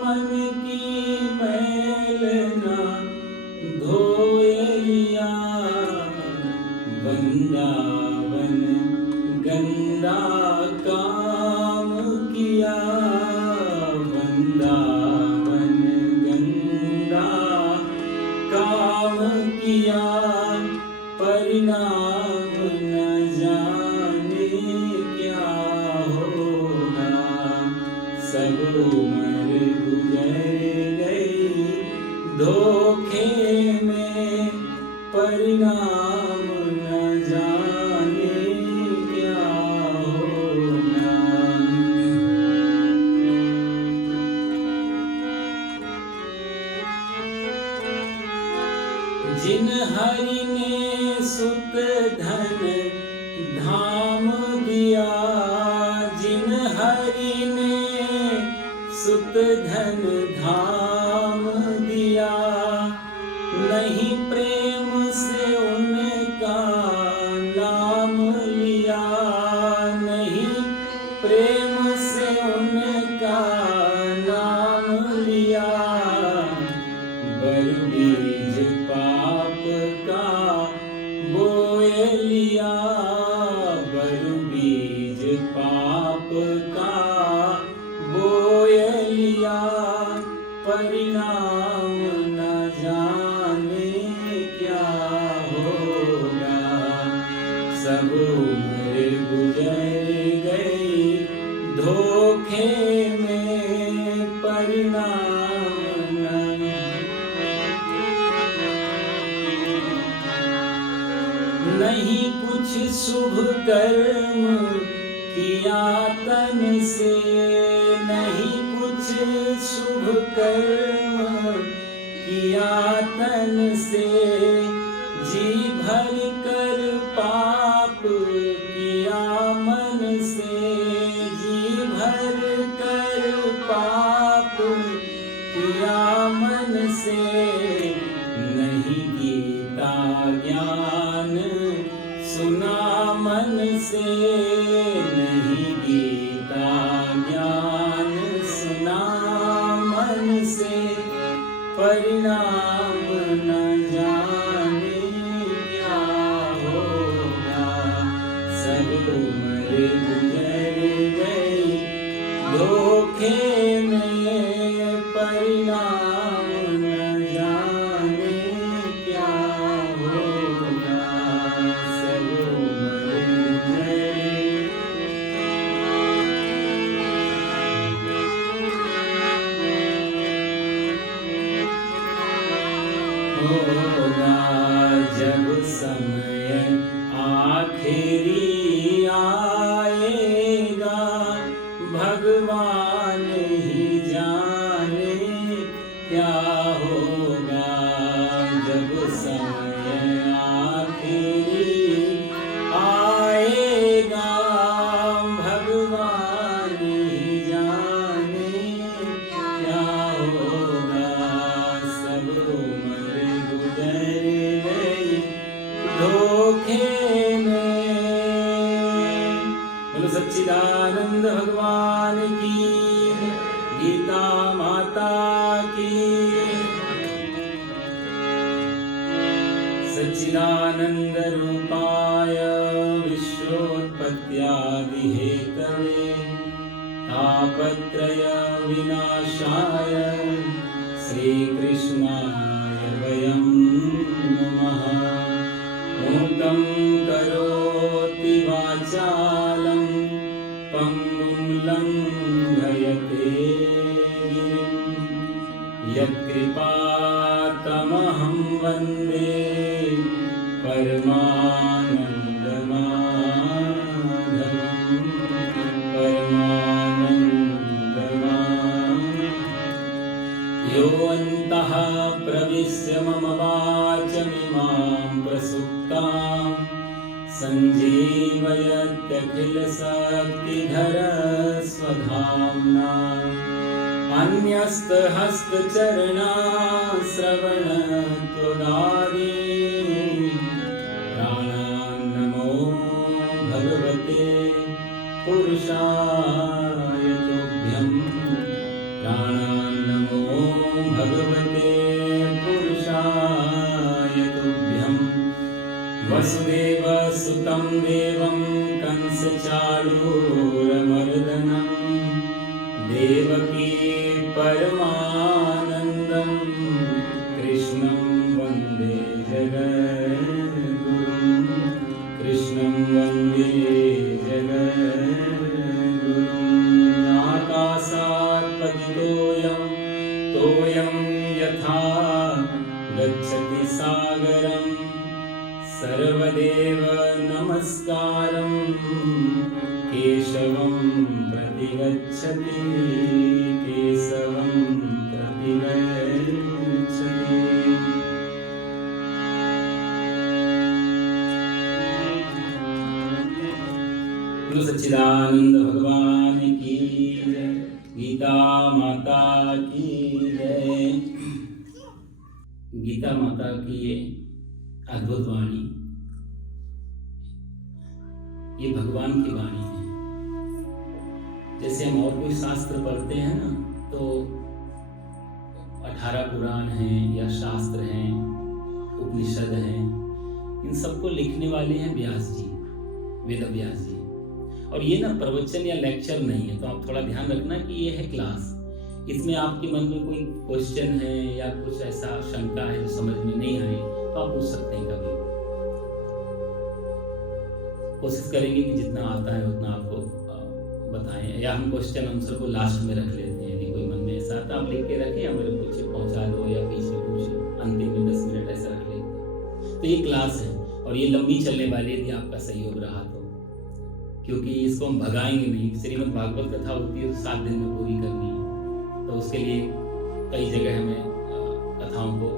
मन की मैल ना धोए लिया, वृंदावन गंदा काम किया, वृंदावन गंदा काम किया, परिणाम न जाने क्या होगा। सब उम्र गुजर गई धोखे में, परिणाम न जाने क्या होगा। जिन हरि ने सुत धन धाम दिया, जिन हरि ने सुत धन धाम दिया, नहीं प्रेम से उनका नाम लिया, नहीं प्रेम से उनका नाम लिया, बरु बीज पाप का बोए लिया, बरु बीज पाप का बोए लिया, परिणाम न जाने क्या होगा। सब उम्र गुजर गई धोखे में, परिणाम नहीं कुछ शुभ कर्म किया तन से, नहीं कुछ शुभ कर्म किया तन से, जी भर कर पाप किया मन से, जी भर कर पाप किया मन से, नहीं गीता ज्ञान सुना मन से, नहीं गीता ज्ञान सुना मन से, परिणाम न जाने क्या होगा। सब उम्र गुजर गई धोखे में, परिणाम न जाने क्या होगा। सब उम्र होगा, जब समय आखिरी आएगा, भगवान ही जाने क्या होगा। जब समय आखिरी आएगा, भगवान ही जाने क्या होगा। सब उम्र गुजर गई धोखे में। बोलो सच्चिदानंद भगवान की, गीता माता की। सच्चिदानंद रूपाय विश्वोत्पत्त्यादि हेतवे, तापत्रय विनाशाय श्रीकृष्णाय वयं नमः। मूकं करोति वाचालं पंगुं लंघयते गिरिं, यत्कृपातमहं वन्दे परमानन्दमाधवं। यो अन्तः प्रविश्य मम वाचमिमां प्रसुप्तां, सञ्जीवयत्यखिलशक्तिधरस्वधाम्ना। अन्यस्तहस्तचरणश्रवणत्वगादीन् प्राणान् नमो भगवते पुरुषाय तुभ्यं। प्राणान् तोयं यथा गच्छति सागरं सर्वदेव नमस्कारं केशवं प्रति गच्छति केशवं प्रति गच्छति। गुरु सच्चिदानंद भगवान की जय, गीता माता की जय। गीता माता की ये अद्भुत वाणी, ये भगवान की वाणी है। जैसे हम और कोई शास्त्र पढ़ते हैं ना, तो 18 पुराण हैं या शास्त्र हैं, उपनिषद हैं, इन सबको लिखने वाले हैं व्यास जी, वेद व्यास जी। और ये ना प्रवचन या लेक्चर नहीं है, तो आप थोड़ा ध्यान रखना कि ये है क्लास। इसमें आपके मन में कोई क्वेश्चन है या कुछ ऐसा शंका है जो समझ में नहीं आए, तो आप पूछ सकते हैं कभी। कोशिश करेंगे कि जितना आता है उतना आपको बताएं, या हम क्वेश्चन आंसर को लास्ट में रख लेते हैं। यदि कोई मन में ऐसा आता, आप लिख के रखें या मेरे कुछ पहुंचा दो, या बीच में कुछ अंतिम में 10 मिनट ऐसा रख लेते हैं। तो ये क्लास है और ये लंबी चलने वाली है, यदि आपका सहयोग रहा तो, क्योंकि इसको हम भगाएंगे नहीं। श्रीमद् भागवत कथा होती है तो 7 दिन में पूरी करनी है, तो उसके लिए कई जगह हमें कथाओं को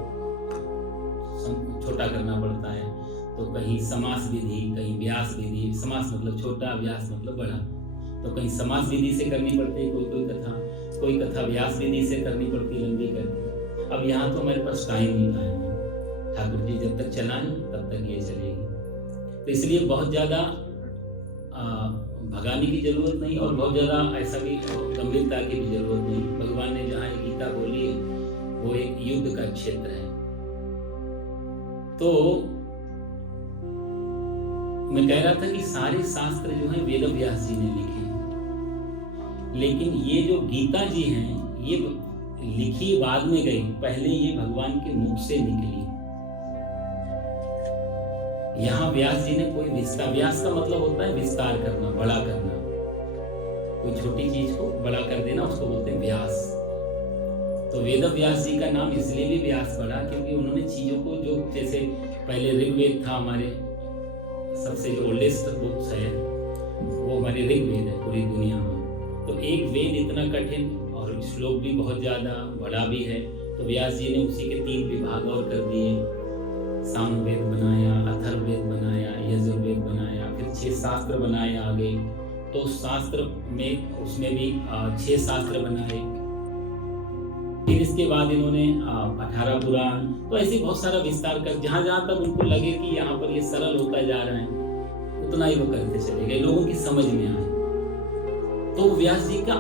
छोटा करना पड़ता है। तो कहीं समास विधि, कहीं व्यास विधि, समास मतलब छोटा, व्यास मतलब बड़ा। तो कहीं समास विधि से करनी पड़ती है कोई कथा व्यास विधि से करनी पड़ती है, लंबी करके। अब यहाँ तो हमारे पास टाइम नहीं है, ठाकुर जी जब तक चलाएं तब तक ये चलेगी। तो इसलिए बहुत ज़्यादा भगाने की जरूरत नहीं, और बहुत ज़्यादा ऐसा भी गंभीरता की भी जरूरत नहीं। भगवान ने जहाँ गीता बोली है वो एक युद्ध का क्षेत्र है। तो मैं कह रहा था कि सारे शास्त्र जो हैं वेद व्यास जी ने लिखे हैं, लेकिन ये जो गीता जी हैं ये लिखी बाद में गई, पहले ये भगवान के मुख से निकली। यहाँ व्यास जी ने कोई विस्तार, व्यास का मतलब होता है विस्तार करना, बड़ा करना, कोई छोटी चीज को बड़ा कर देना, उसको बोलते हैं व्यास। तो वेद व्यास जी का नाम इसलिए भी व्यास पड़ा क्योंकि उन्होंने चीजों को, जो जैसे पहले ऋग्वेद था, हमारे सबसे जो ओल्डेस्ट बुक्स है वो हमारे ऋग्वेद है पूरी दुनिया में। तो एक वेद इतना कठिन और श्लोक भी बहुत ज्यादा बड़ा भी है, तो व्यास जी ने उसी के 3 विभाग और कर दिए। सामवेद बनाया, अथर्ववेद बनाया, यजुर्वेद बनाया, फिर 6 शास्त्र बनाए आगे। तो शास्त्र में उसमें भी 6 शास्त्र बनाए। फिर इसके बाद इन्होंने 18 पुराण, तो ऐसे बहुत सारा विस्तार कर, जहाँ जहाँ तक उनको लगे कि यहाँ पर ये सरल होता जा रहा है उतना ही वो करते चले गए, लोगों की समझ में आए। तो व्यास जी का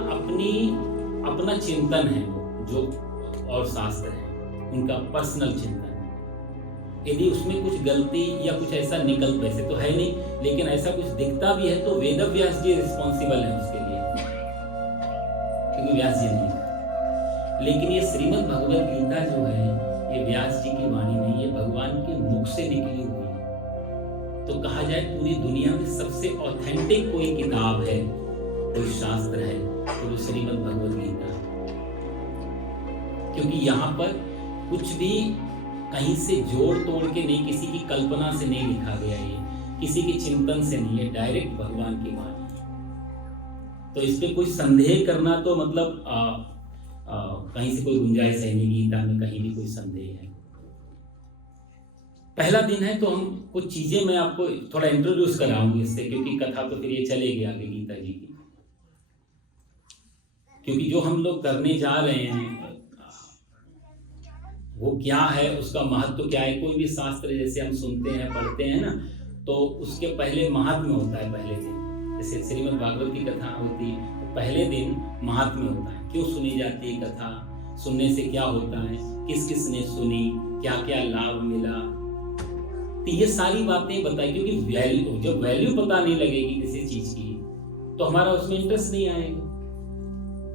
अपना चिंतन है वो, जो और शास्त्र है उनका पर्सनल चिंतन। यदि उसमें कुछ गलती या कुछ ऐसा निकल, वैसे तो है नहीं, लेकिन ऐसा कुछ दिखता भी है तो वेद व्यास जी रिस्पॉन्सिबल है उसके लिए, क्योंकि व्यास जी नहीं। लेकिन ये श्रीमद् भगवत गीता जो है ये व्यास जी की वाणी नहीं है, भगवान के मुख से निकली हुई है। तो कहा जाए पूरी दुनिया में सबसे ऑथेंटिक कोई किताब है, कोई शास्त्र है, तो वो श्रीमद् भगवत गीता है। क्योंकि यहाँ पर कुछ भी कहीं से जोड़ तोड़ के नहीं, किसी की कल्पना से नहीं लिखा गया, ये किसी के चिंतन से नहीं है, डायरेक्ट भगवान की वाणी है। तो इस पे कोई संदेह करना तो मतलब कहीं से कोई गुंजाइश है नहीं, गीता में कहीं भी कोई संदेह है। पहला दिन है तो हम कुछ चीजें मैं आपको थोड़ा इंट्रोड्यूस कराऊंगी इससे, क्योंकि कथा तो फिर ये चलेगी आगे गीता जी की। क्योंकि जो हम लोग करने जा रहे हैं वो क्या है, उसका महत्व क्या है। कोई भी शास्त्र जैसे हम सुनते हैं, पढ़ते हैं ना, तो उसके पहले महात्म्य होता है पहले दिन। जैसे श्रीमद् भागवत की कथा होती है तो पहले दिन महात्म्य होता है, क्यों सुनी जाती है कथा, सुनने से क्या होता है, किस किस ने सुनी, क्या क्या लाभ मिला। तो ये सारी बातें बताई, क्योंकि जब वैल्यू पता नहीं लगेगी किसी चीज की तो हमारा उसमें इंटरेस्ट नहीं आएगा,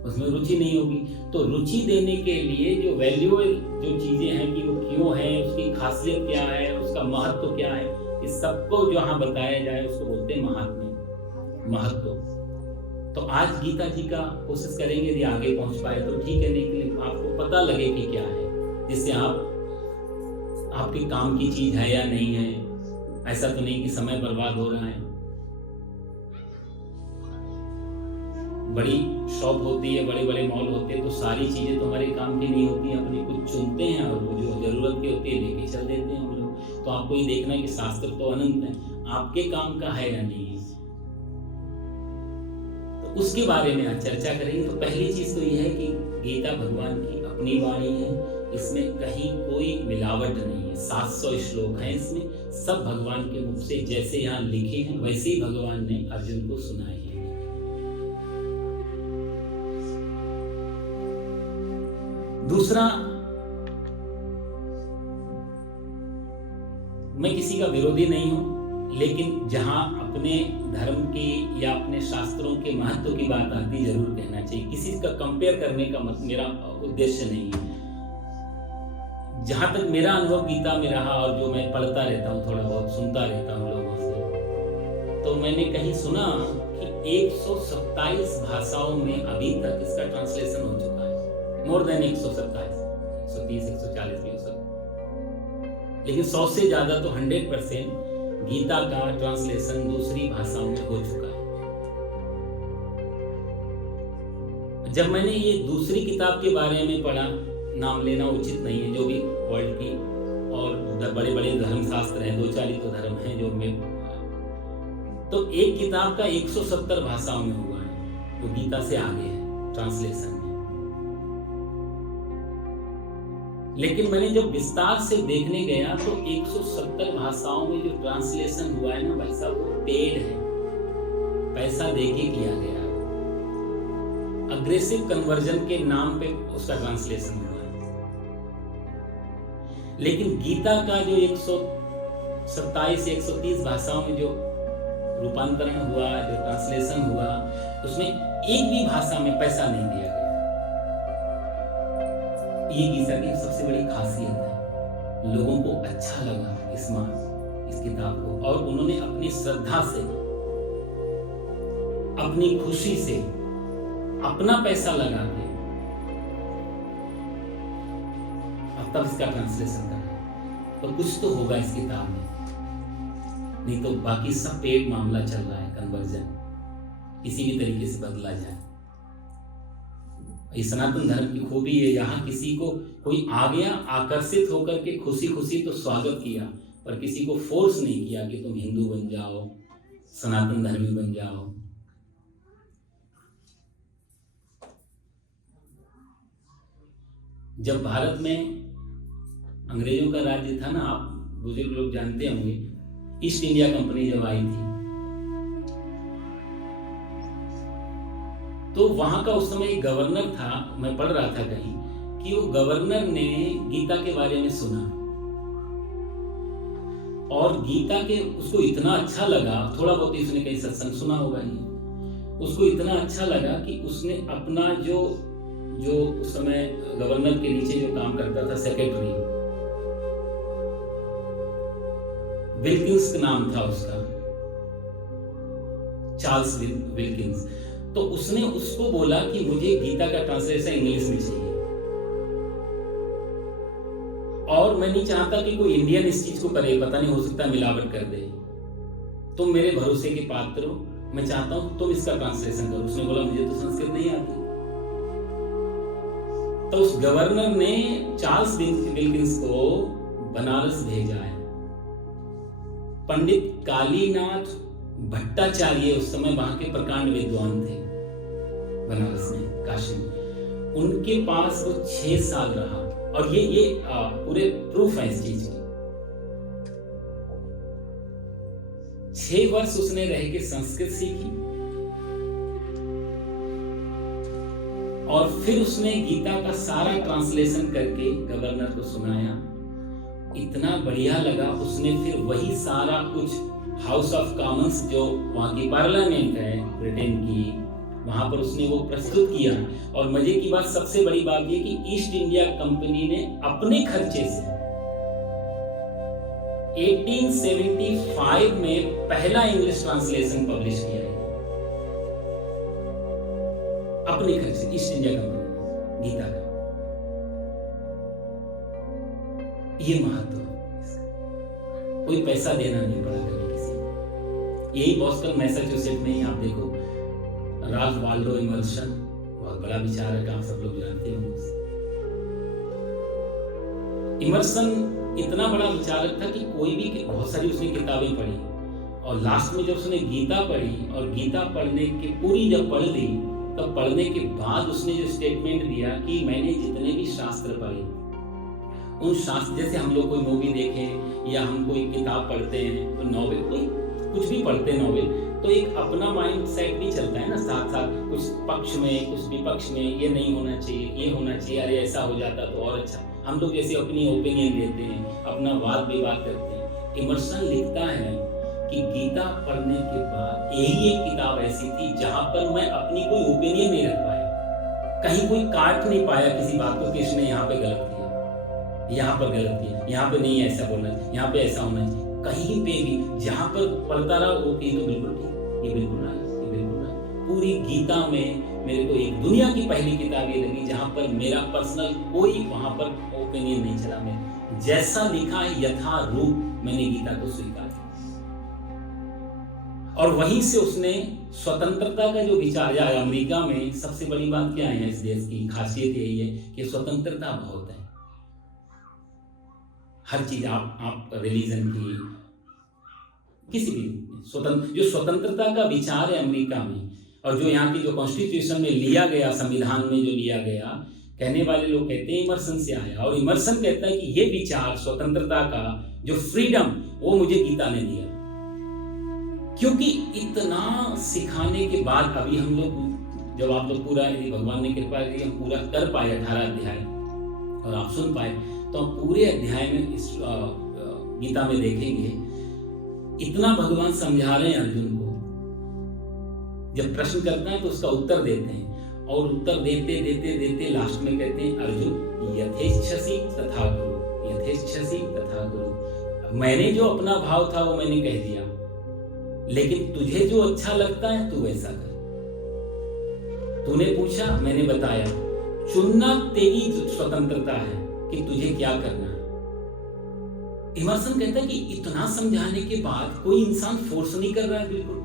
उसमें रुचि नहीं होगी। तो रुचि देने के लिए जो वैल्यूएबल जो चीजें हैं कि वो क्यों है, उसकी खासियत क्या है, उसका महत्व क्या है, इस सबको जहाँ बताया जाए उसको बोलते हैं महात्म्य, महत्व। तो आज गीता जी का कोशिश करेंगे, यदि आगे पहुंच पाए तो ठीक है, लेकिन आपको पता लगे कि क्या है, जिससे आप आपके काम की चीज है या नहीं है। ऐसा तो नहीं कि समय बर्बाद हो रहा है। बड़ी शॉप होती है, बड़े बड़े मॉल होते हैं, तो सारी चीजें तो हमारे काम की नहीं होती, अपने कुछ चुनते हैं और वो जो जरूरत की होती है लेके चल देते हैं हम लोग। तो आपको ये देखना है कि शास्त्र तो अनंत है, आपके काम का है या नहीं है, तो उसके बारे में आज चर्चा करेंगे। तो पहली चीज तो यह है कि गीता भगवान की अपनी वाणी है, इसमें कहीं कोई मिलावट नहीं है। 700 श्लोक हैं इसमें, सब भगवान के मुख से जैसे यहाँ लिखे हैं वैसे ही भगवान ने अर्जुन को सुनाए हैं। दूसरा, मैं किसी का विरोधी नहीं हूं, लेकिन जहां अपने धर्म की या अपने शास्त्रों के महत्व की बात आती जरूर कहना चाहिए। किसी का कंपेयर करने का मेरा उद्देश्य नहीं है। जहां तक मेरा अनुभव गीता में रहा और जो मैं पढ़ता रहता हूँ, थोड़ा बहुत सुनता रहता हूँ लोगों से, तो मैंने कहीं सुना कि 127 भाषाओं में अभी तक इसका ट्रांसलेशन हो चुका है। मोर देन 127, 130, 140 भी हो सकता, लेकिन 100 से ज्यादा तो 100% गीता का ट्रांसलेशन दूसरी भाषाओं में हो चुका है। जब मैंने ये दूसरी किताब के बारे में पढ़ा, नाम लेना उचित नहीं है, जो भी वर्ल्ड की और बड़े बड़े धर्म शास्त्र हैं, 2-4 तो धर्म हैं जो मैं, तो एक किताब का 170 भाषाओं में हुआ है, वो गीता से आगे है ट्रांसलेशन में। लेकिन मैंने जब विस्तार से देखने गया तो 170 भाषाओं में जो ट्रांसलेशन हुआ है ना भाई साहब, वो पेड है, पैसा देके किया गया, अग्रेसिव कन्वर्जन के नाम पे उसका ट्रांसलेशन हुआ है। लेकिन गीता का जो 127 या 130 भाषाओं में जो रूपांतरण हुआ, जो ट्रांसलेशन हुआ, उसमें एक भी भाषा में पैसा नहीं दिया गया। ये गीता की सबसे बड़ी खासियत है। लोगों को अच्छा लगा इस किताब को, और उन्होंने अपनी श्रद्धा से, अपनी खुशी से, अपना पैसा लगा के अब तब इसका ट्रांसलेशन कर रहे हैं। तो कुछ तो होगा इस किताब में, नहीं तो बाकी सब पेड मामला चल रहा है। कन्वर्जन किसी भी तरीके से बदला जाए, ये सनातन धर्म की खूबी है। यहाँ किसी को कोई आ गया, आकर्षित होकर के खुशी खुशी तो स्वागत किया, पर किसी को फोर्स नहीं किया कि तुम हिंदू बन जाओ, सनातन धर्मी बन जाओ। जब भारत में अंग्रेजों का राज्य था ना, आप बुजुर्ग लोग जानते होंगे, ईस्ट इंडिया कंपनी जब आई थी, तो वहां का उस समय एक गवर्नर था, मैं पढ़ रहा था कहीं कि वो गवर्नर ने गीता के बारे में सुना और गीता के उसको इतना अच्छा लगा, थोड़ा बहुत ही उसने कहीं सत्संग सुना होगा ही, उसको इतना अच्छा लगा कि उसने अपना जो उस समय गवर्नर के नीचे जो काम करता था, सेक्रेटरी, विल्किंस नाम था उसका, चार्ल्स विल्किंस, तो उसने उसको बोला कि मुझे गीता का ट्रांसलेशन इंग्लिश में चाहिए, और मैं नहीं चाहता कि कोई इंडियन इस चीज को करे, पता नहीं हो सकता मिलावट कर दे, तुम मेरे भरोसे के पात्र हो, मैं चाहता हूं तुम इसका ट्रांसलेशन करो। उसने बोला मुझे तो संस्कृत नहीं आती। तो उस गवर्नर ने चार्ल्स विल्किंस को बनारस भेजा है। पंडित कालीनाथ भट्टाचार्य उस समय वहां के प्रकांड विद्वान थे बनारस में, काशी में। उनके पास वो 6 साल रहा, और ये पूरे प्रूफ है इस चीज की। 6 वर्ष उसने रह के संस्कृत सीखी, और फिर उसने गीता का सारा ट्रांसलेशन करके गवर्नर को सुनाया। इतना बढ़िया लगा, उसने फिर वही सारा कुछ हाउस ऑफ कॉमन्स, जो वहाँ की पार्लियामेंट है ब्रिटेन की, वहां पर उसने वो प्रस्तुत किया। और मजे की बात, सबसे बड़ी बात ये कि ईस्ट इंडिया कंपनी ने अपने खर्चे से 1875 में पहला इंग्लिश ट्रांसलेशन पब्लिश किया है। अपने खर्च से, ईस्ट इंडिया कंपनी गीता का। ये महत्व है, कोई पैसा देना नहीं पड़ा कभी किसी को। यही बॉस्टन मैसाचुसेट्स में आप देखो, राल्फ वाल्डो इमर्सन, बहुत बड़ा विचारक, आप सब लोग जानते होंगे। इमर्सन इतना बड़ा विचारक था कि कोई भी, बहुत सारी उसने किताबें पढ़ी, और लास्ट में जब उसने गीता पढ़ी और गीता पढ़ने की पूरी जब पढ़ ली, तब पढ़ने के बाद उसने जो स्टेटमेंट दिया कि मैंने जितने भी शास्त्र पढ़े, उन शास्त्र, जैसे हम लोग कोई मूवी देखें या हम कोई किताब पढ़ते हैं, तो नॉवेल, कोई कुछ भी पढ़ते हैं नॉवेल, तो एक अपना माइंड सेट भी चलता है ना साथ साथ, कुछ पक्ष में कुछ विपक्ष में, ये नहीं होना चाहिए, ये होना चाहिए, अरे ऐसा हो जाता तो और अच्छा। हम लोग जैसे अपनी ओपिनियन देते हैं, अपना वाद विवाद करते हैं। इमर्सन लिखता है कि गीता पढ़ने के बाद यही एक किताब ऐसी थी जहां पर मैं अपनी कोई ओपिनियन नहीं रख पाया, कहीं कोई काट नहीं पाया किसी बात को कि इसने यहाँ पे गलत किया, यहाँ पर गलत किया, यहाँ पे नहीं ऐसा बोलना चाहिए, यहाँ पे ऐसा होना चाहिए। कहीं पे भी जहां पर पढ़ता रहा वो कहीं तो बिल्कुल ठीक, ये बिल्कुल राइट, ये बिल्कुल राइट। पूरी गीता में मेरे को एक दुनिया की पहली किताब ये लगी जहां पर मेरा पर्सनल कोई वहां पर ओपिनियन नहीं चला, मैं जैसा लिखा है यथा रूप मैंने गीता को स्वीकार किया। और वहीं से उसने स्वतंत्रता का जो विचार आया। अमेरिका में सबसे बड़ी बात क्या है, इस देश की खासियत यही है कि स्वतंत्रता बहुत है, हर चीज आप रिलीजन की, किसी भी जो स्वतंत्रता का विचार है अमेरिका में, और जो यहाँ की जो कॉन्स्टिट्यूशन में लिया गया, संविधान में जो लिया गया, कहने वाले लोग कहते हैं इमर्सन से आया, और इमर्सन कहता है कि ये विचार स्वतंत्रता का जो फ्रीडम, वो मुझे गीता ने दिया। क्योंकि इतना सिखाने के बाद अभी हम लोग, जब आप लोग पूरा, यदि भगवान ने कृपा की हम पूरा कर पाए 18 अध्याय और आप सुन पाए, तो हम पूरे अध्याय में इस गीता में देखेंगे इतना भगवान समझा रहे हैं अर्जुन को। जब प्रश्न करता है तो उसका उत्तर देते हैं, और उत्तर देते देते देते लास्ट में कहते हैं अर्जुन यथेच्छसि तथा कुरु, यथेच्छसि तथा कुरु। मैंने जो अपना भाव था वो मैंने कह दिया, लेकिन तुझे जो अच्छा लगता है तू वैसा कर। तूने पूछा, मैंने बताया, चुनना तेरी स्वतंत्रता है कि तुझे क्या करना है। इमर्सन कहता है कि इतना समझाने के बाद कोई इंसान फोर्स नहीं कर रहा है बिल्कुल।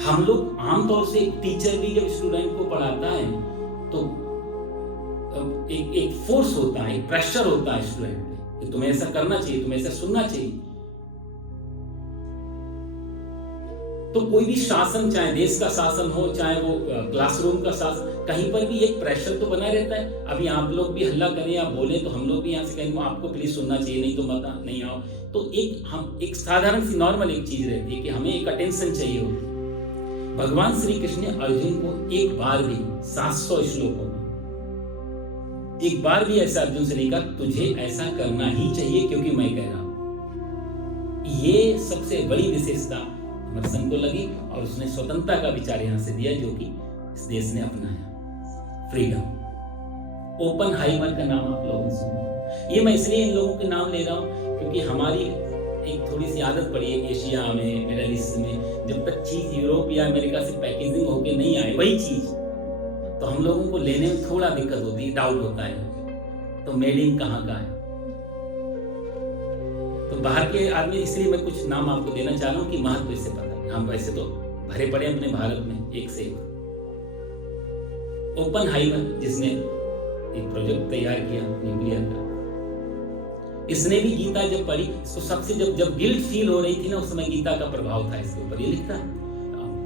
हम लोग आमतौर से, एक टीचर भी जब स्टूडेंट को पढ़ाता है तो एक फोर्स होता है, एक प्रेशर होता है स्टूडेंट पे कि तुम्हें ऐसा करना चाहिए, तुम्हें ऐसा सुनना चाहिए। तो कोई भी शासन, चाहे देश का शासन हो, चाहे वो क्लासरूम का शासन, कहीं पर भी एक प्रेशर तो बना रहता है। अभी आप लोग भी हल्ला करें या बोले तो हम लोग भी यहाँ से कहेंगे आपको प्लीज सुनना चाहिए, नहीं तो मत नहीं आओ। तो एक साधारण सी नॉर्मल एक चीज रहती है कि हमें एक अटेंशन चाहिए होती है। भगवान श्री कृष्ण ने अर्जुन को एक बार भी 700 श्लोकों में एक बार भी ऐसा अर्जुन से नहीं कहा तुझे ऐसा करना ही चाहिए क्योंकि मैं कह रहा हूं। ये सबसे बड़ी विशेषता इमर्सन को लगी, और उसने स्वतंत्रता का विचार यहां से दिया जो कि इस देश ने अपनाया, फ्रीडम। ओपनहाइमर का नाम आप लोगों ने सुना। ये मैं इसलिए इन लोगों के नाम ले रहा हूं क्योंकि हमारी एक थोड़ी सी आदत पड़ी है एशिया में, मिडिल ईस्ट में, जब तक चीज यूरोप या अमेरिका से पैकेजिंग होके नहीं आए वही चीज, तो हम लोगों को लेने में थोड़ा दिक्कत होती है, डाउट होता है तो मेड इन कहाँ का है। तो बाहर के आदमी, इसलिए मैं कुछ नाम आपको देना चाह रहा हूँ कि महत्व इससे पता है। हम वैसे तो भरे पड़े अपने भारत में एक से एक। ओपनहाइमर जिसने एक प्रोजेक्ट तैयार किया न्यूक्लियर का, इसने भी गीता जब पढ़ी, इसको सबसे जब गिल्ट फील हो रही थी ना, उस समय गीता का प्रभाव था इसके ऊपर। ये लिखता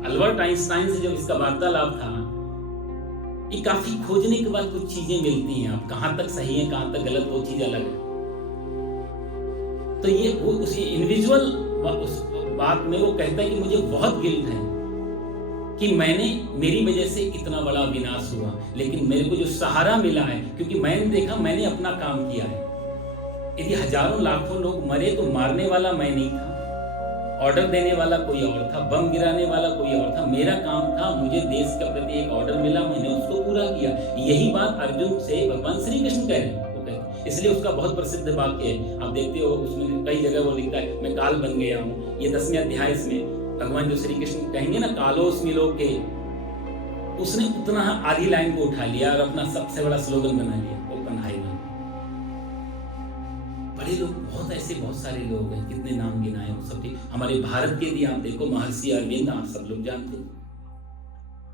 अल्बर्ट आइंस्टाइन से जब इसका वार्तालाप था, ये काफी खोजने के बाद कुछ चीजें मिलती हैं, आप कहां तक सही है कहां तक गलत, वो चीज अलग है। तो ये वो उसी इंडिविजुअल उस बात में वो कहता है कि मुझे बहुत गिल्ट है कि मेरी वजह से इतना बड़ा विनाश हुआ, लेकिन मेरे को जो सहारा मिला है, क्योंकि मैंने देखा, मैंने अपना काम किया है। यदि हजारों लाखों लोग मरे तो मारने वाला मैं नहीं था, ऑर्डर देने वाला कोई और था, बम गिराने वाला कोई और था। मेरा काम था, मुझे देश के प्रति एक ऑर्डर मिला, मैंने उसको पूरा किया। यही बात अर्जुन से भगवान श्री कृष्ण कह रहे हैं। इसलिए उसका बहुत प्रसिद्ध वाक्य है, आप देखते हो उसमें कई जगह वो लिखता है मैं काल बन गया हूँ। ये 10वें अध्याय में भगवान जो श्री कृष्ण कहेंगे ना, कालोस्मि लोके, उसने उतना आधी लाइन को उठा लिया और अपना सबसे बड़ा स्लोगन बना लिया, ओपन हाईवे। बड़े लोग, बहुत सारे लोग हैं, कितने नाम गिनाए हो सब। हमारे भारत के भी आप देखो, महर्षि अरविंद, आप सब लोग जानते हैं।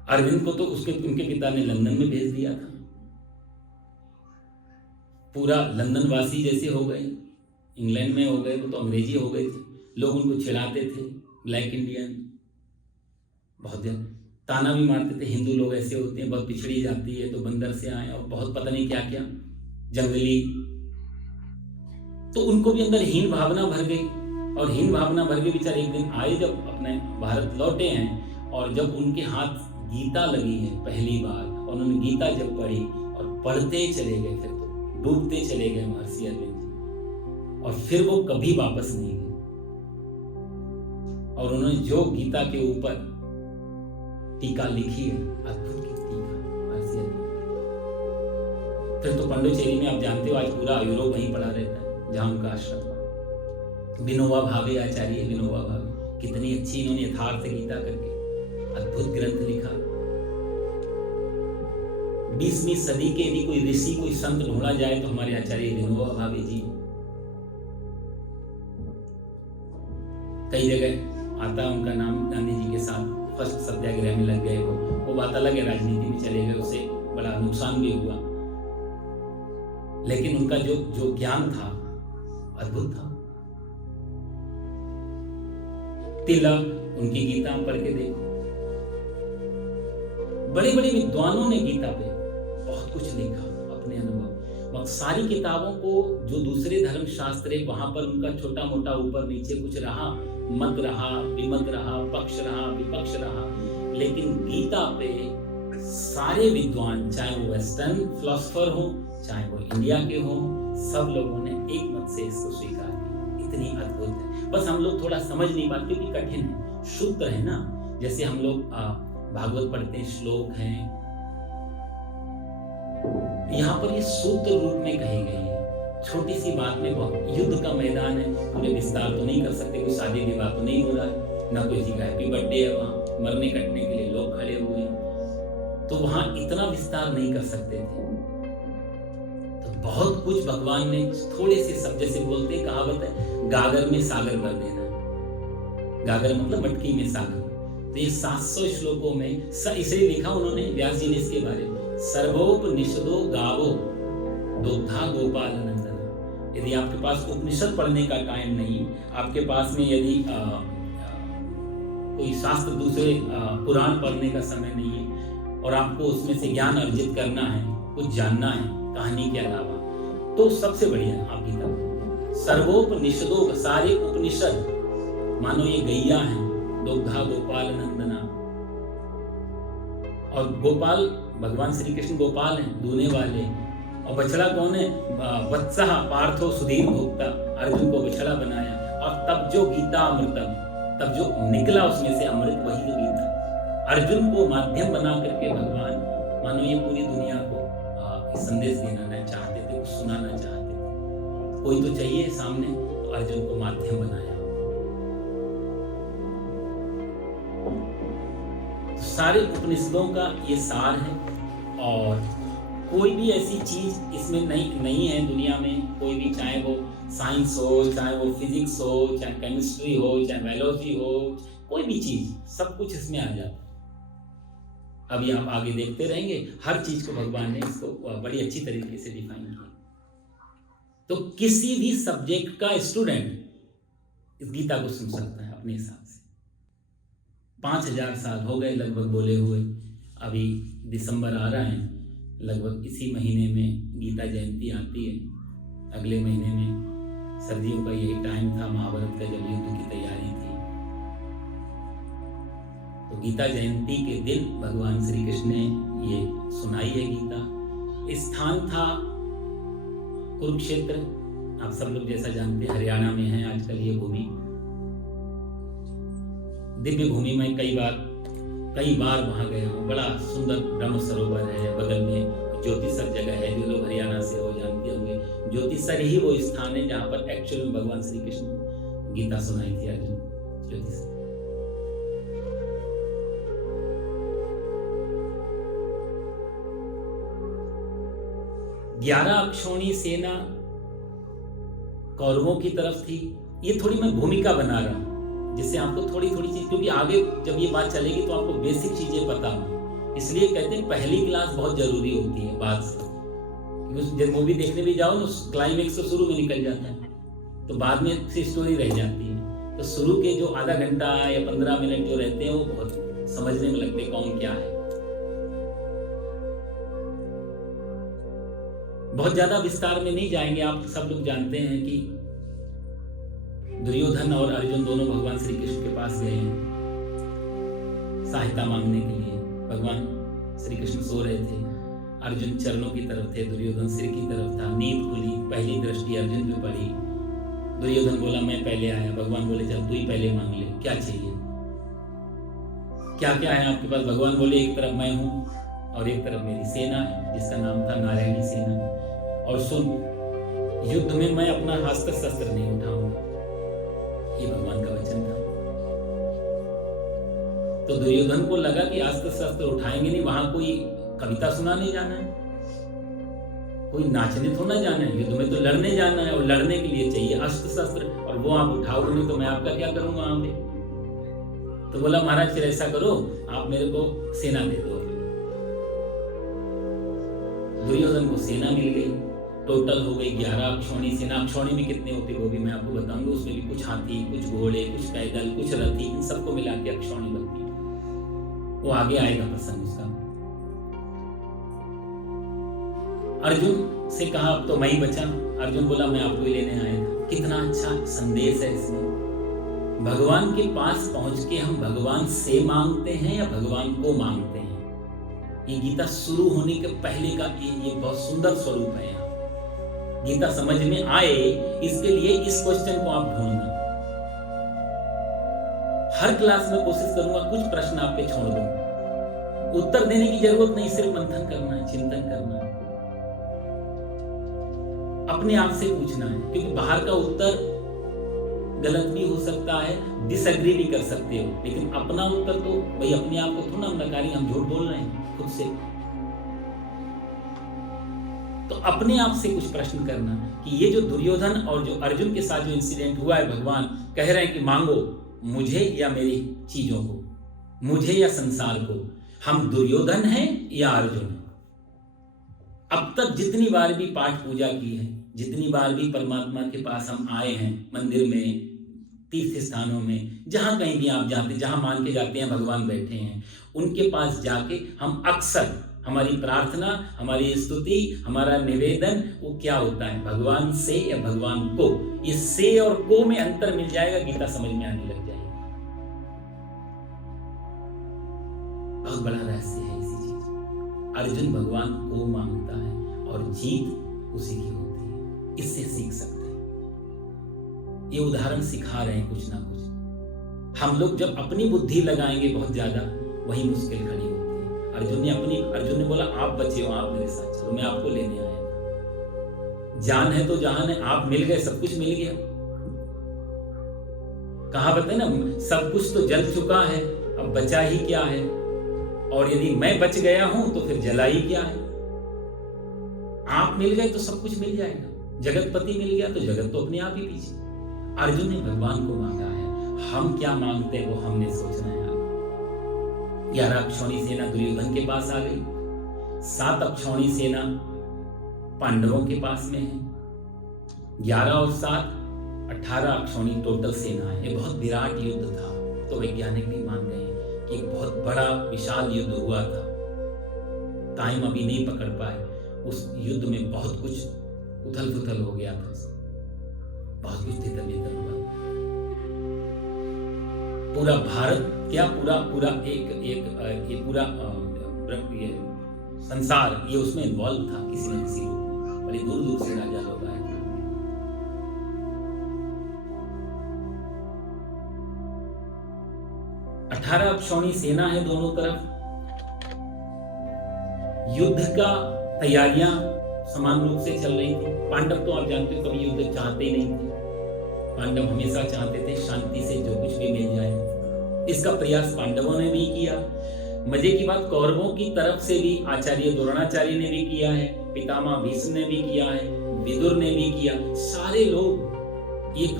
अरविंद को तो उनके पिता ने लंदन में भेज दिया था, पूरा लंदन वासी जैसे हो गए, इंग्लैंड में हो गए, वो तो अंग्रेजी हो गए थे। लोग उनको चिढ़ाते थे, ब्लैक इंडियन, बहुत ताना भी मारते थे, हिंदू लोग ऐसे होते हैं, बहुत पिछड़ी जाती है, तो बंदर से आए, और बहुत पता नहीं क्या क्या, जंगली। तो उनको भी अंदर हीन भावना भर गई, और हीन भावना भर के बेचारे एक दिन आए, जब अपने भारत लौटे हैं, और जब उनके हाथ गीता लगी है पहली बार, और उन्होंने गीता जब पढ़ी और पढ़ते चले गए, फिर तो डूबते चले गए महर्षि अरविंद जी, और फिर वो कभी वापस नहीं गए। और उन्होंने जो गीता के ऊपर टीका लिखी है, अद्भुत की टीका महर्षि अरविंद। फिर तो पांडिचेरी में आप जानते हो, आज पूरा यूरोप वहीं पड़ा रहता है जहां उनका आश्रम था। विनोबा भावे आचार्य, विनोबा भावे, कितनी अच्छी इन्होंने यथार्थ गीता करके अद्भुत ग्रंथ लिखा। 20वीं सदी के यदि कोई ऋषि, कोई संत ढूंढा जाए तो हमारे आचार्य विनोबा भावे जी। कई जगह आता उनका नाम, गांधी जी के साथ फर्स्ट सत्याग्रह में लग गए, वो बात अलग है, राजनीति में चले गए, उससे बड़ा नुकसान भी हुआ, लेकिन उनका जो ज्ञान था अद्भुत था। तिलक, उनकी गीता पढ़ के देखो, बड़े बड़े विद्वानों ने गीता पे बहुत कुछ लिखा, अपने अनुभव। मगर सारी किताबों को जो दूसरे धर्म शास्त्र है, वहां पर उनका छोटा मोटा ऊपर नीचे कुछ रहा, मत रहा, विमत रहा, पक्ष रहा, विपक्ष रहा, लेकिन गीता पे सारे विद्वान, चाहे वो वेस्टर्न फिलोसफर हो, चाहे वो इंडिया के हो, सब लोगों ने एक मत से इसको स्वीकार किया। इतनी अद्भुत है, बस हम लोग थोड़ा समझ नहीं पाते क्योंकि कठिन है, सूत्र है ना। जैसे हम लोग भागवत पढ़ते हैं, श्लोक हैं, यहाँ पर ये सूत्र रूप में कही गई है। छोटी सी बात में बहुत, युद्ध का मैदान है, पूरे विस्तार तो नहीं कर सकते, कोई शादी विवाह तो नहीं हो रहा है, ना कोई जी का हैप्पी बर्थडे है, वहाँ मरने कटने के लिए लोग खड़े हुए हैं, तो वहां इतना विस्तार नहीं कर सकते थे। तो बहुत कुछ भगवान ने थोड़े से शब्द, जैसे बोलते हैं, कहावत है, गागर में सागर भर देना। गागर मतलब मटकी में सागर। तो ये 700 श्लोकों में इसे लिखा उन्होंने, व्यास जी ने इसके बारे में, सर्वोपनिषदो गावो दुग्धा गोपाल नंदन। यदि आपके पास उपनिषद पढ़ने का टाइम नहीं, आपके पास में यदि कोई शास्त्र, दूसरे पुराण पढ़ने का समय नहीं है, और आपको उसमें से ज्ञान अर्जित करना है, कुछ जानना है कहानी के अलावा, तो सबसे बढ़िया आप गीता। सर्वोपनिषदों, सारे उपनिषद मानो ये गैया है, दुग्धा गोपाल नंदना। और गोपाल, भगवान श्री कृष्ण गोपाल हैं, दूने वाले, और बछड़ा कौन है? वत्सः पार्थो सुधीर भोक्ता, अर्जुन को बछड़ा बनाया, और तब जो गीता अमृतम, तब जो निकला उसमें से अमृत, वही तो गीता। अर्जुन को माध्यम बना करके भगवान, मानो ये पूरी दुनिया को संदेश देना चाहते थे, कुछ सुनाना चाहते थे, कोई तो चाहिए सामने, तो अर्जुन को माध्यम बनाया। तो सारे उपनिषदों का ये सार है, और कोई भी ऐसी चीज इसमें नहीं है दुनिया में, कोई भी, चाहे वो साइंस हो, चाहे वो फिजिक्स हो, चाहे केमिस्ट्री हो, चाहे बायोलॉजी हो, कोई भी चीज, सब कुछ इसमें आ जाता है। अभी आप आगे देखते रहेंगे, हर चीज को भगवान ने इसको बड़ी अच्छी तरीके से डिफाइन किया। तो किसी भी सब्जेक्ट का स्टूडेंट इस गीता को सुन सकता है अपने हिसाब से। 5000 साल हो गए लगभग बोले हुए, अभी दिसंबर आ रहा है, लगभग इसी महीने में गीता जयंती आती है, अगले महीने में सर्दियों का यही टाइम था, महाभारत का जब युद्ध की तैयारी थी। तो गीता जयंती के दिन भगवान श्री कृष्ण ने ये सुनाई है गीता। स्थान था कुरुक्षेत्र, आप सब लोग जैसा जानते हैं हरियाणा में है आजकल ये भूमि, दिव्य भूमि में कई बार वहां गया हूँ। बड़ा सुंदर ब्रह्म सरोवर है, बगल में ज्योतिसर जगह है, जो लोग हरियाणा से हो जानते होंगे, ज्योतिसर ही वो स्थान है जहाँ पर एक्चुअल में भगवान श्री कृष्ण गीता सुनाई थी अर्जुन को। ज्योतिसर 11 अक्षौणी सेना कौरवों की तरफ थी। ये थोड़ी मैं भूमिका बना रहा हूं जिससे आपको थोड़ी थोड़ी चीज, क्योंकि आगे जब ये बात चलेगी तो आपको बेसिक चीजें पता हो। इसलिए कहते हैं पहली क्लास बहुत जरूरी होती है बाद से, क्योंकि जब मूवी देखने भी जाओ ना क्लाइमेक्स तो शुरू में निकल जाता है, तो बाद में से स्टोरी रह जाती है। तो शुरू के जो आधा घंटा या 15 मिनट जो रहते हैं वो बहुत समझने में लगते हैं कौन क्या है। बहुत ज्यादा विस्तार में नहीं जाएंगे, आप सब लोग जानते हैं कि दुर्योधन और अर्जुन दोनों भगवान श्री कृष्ण के पास गए हैं सहायता मांगने के लिए। भगवान श्री कृष्ण सो रहे थे, अर्जुन चरणों की तरफ थे, दुर्योधन सिर की तरफ था। नींद खुली, पहली दृष्टि अर्जुन पे पड़ी। दुर्योधन बोला मैं पहले आया। भगवान बोले चल तू ही पहले मांग ले, क्या चाहिए, क्या क्या है आपके पास। भगवान बोले एक तरफ मैं हूं और एक तरफ मेरी सेना है जिसका नाम था नारायणी सेना, और सुन युद्ध में मैं अपना अस्त्र शस्त्र नहीं उठाऊंगा। ये भगवान का वचन था। तो दुर्योधन को लगा कि अस्त्र शस्त्र उठाएंगे नहीं, वहां कोई कविता सुनाने जाना है, कोई नाचने थोड़ा जाना है, युद्ध में तो लड़ने जाना है, और लड़ने के लिए चाहिए अस्त्र शस्त्र, और वो आप उठाओगे नहीं तो मैं आपका क्या करूंगा वहां पे। तो बोला महाराज फिर ऐसा करो, आप मेरे को सेना दे दो। दुर्योधन को सेना मिल गई, टोटल हो गई 11 अक्षौणी सेना। अक्षौणी में कितने होते वो भी मैं आपको बताऊंगा, उसमें भी कुछ हाथी, कुछ घोड़े, कुछ पैदल, कुछ रथी, इन सबको मिला के अक्षौणी बनती है। वो आगे आएगा प्रसंग उसका। अर्जुन से कहा अब तो मैं ही बचा। अर्जुन बोला मैं आपको ही लेने आया था। कितना अच्छा संदेश है इसमें। भगवान के पास पहुंच के हम भगवान से मांगते हैं या भगवान को मांगते हैं। ये गीता शुरू होने के पहले का ये बहुत सुंदर स्वरूप है। यहाँ गीता समझ में आए इसके लिए इस क्वेश्चन को आप ढूंढना। हर क्लास में कोशिश करूंगा कुछ प्रश्न आप पे छोड़ दूं, उत्तर देने की जरूरत नहीं, सिर्फ मंथन करना है, चिंतन करना है, अपने आप से पूछना है, क्योंकि बाहर का उत्तर गलत भी हो सकता है, डिसएग्री भी कर सकते हो, लेकिन अपना उत्तर तो भाई अपने आप को थोड़ा नकारी, हम झूठ बोल रहे हैं खुद से। तो अपने आप से कुछ प्रश्न करना कि ये जो दुर्योधन और जो अर्जुन के साथ जो इंसिडेंट हुआ है, भगवान कह रहे हैं कि मांगो मुझे या मेरी चीजों को, मुझे या संसार को। हम दुर्योधन हैं या अर्जुन हैं। अब तक जितनी बार भी पाठ पूजा की है, जितनी बार भी परमात्मा के पास हम आए हैं, मंदिर में, तीर्थ स्थानों में, जहां कहीं भी आप जाते, जहां मान के जाते हैं भगवान बैठे हैं, उनके पास जाके हम अक्सर हमारी प्रार्थना, हमारी स्तुति, हमारा निवेदन वो क्या होता है, भगवान से या भगवान को। ये से और को में अंतर मिल जाएगा, गीता समझ में आने लग जाएगी। बहुत बड़ा रहस्य है इसी चीज। अर्जुन भगवान को मांगता है और जीत उसी की होती है। इससे सीख सकते हैं। ये उदाहरण सिखा रहे हैं कुछ ना कुछ। हम लोग जब अपनी बुद्धि लगाएंगे बहुत ज्यादा, वही मुश्किल खड़ी होती है। अर्जुन ने बोला आप बचे हो, आप मेरे साथ चलो, मैं आपको लेने आया था। जान है तो जहान है, आप मिल गए, सब कुछ मिल गया। कहावत है ना, सब कुछ तो जल चुका है, अब बचा ही क्या है, और यदि मैं बच गया हूं तो फिर जला ही क्या है। आप मिल गए तो सब कुछ मिल जाएगा। जगतपति मिल गया तो जगत तो अपने आप ही पीछे। अर्जुन ने भगवान को मांगा है, हम क्या मांगते हैं वो हमने सोचना है। 11 अक्षौणी सेना दुर्योधन के पास आ गई, 7 अक्षौणी सेना पांडवों के पास में है। 11 और 7 18 अक्षौणी टोटल सेना है। ये बहुत विराट युद्ध था। तो वैज्ञानिक भी मान गए कि एक बहुत बड़ा विशाल युद्ध हुआ था। टाइम अभी नहीं पकड़ पाए। उस युद्ध में बहुत कुछ उथल पुथल हो गया था, बहुत कुछ तितर बितर हुआ। पूरा भारत क्या, पूरा ये पूरा ये संसार ये उसमें इन्वॉल्व था किसी न किसी रूप में। बड़ी दूर दूर से राजा लोग आए थे। अठारह अक्षौणी सेना है दोनों तरफ। युद्ध का तैयारियां समान रूप से चल रही थी। पांडव तो आप जानते हो कभी युद्ध चाहते ही नहीं थे। पांडव हमेशा चाहते थे शांति से जो कुछ भी मिल जाए। इसका प्रयास पांडवों ने भी किया। मजे की बात, कौरवों की तरफ से भी आचार्य द्रोणाचार्य ने भी किया है, पितामह भीष्म ने भी किया है, विदुर ने भी किया। सारे लोग, एक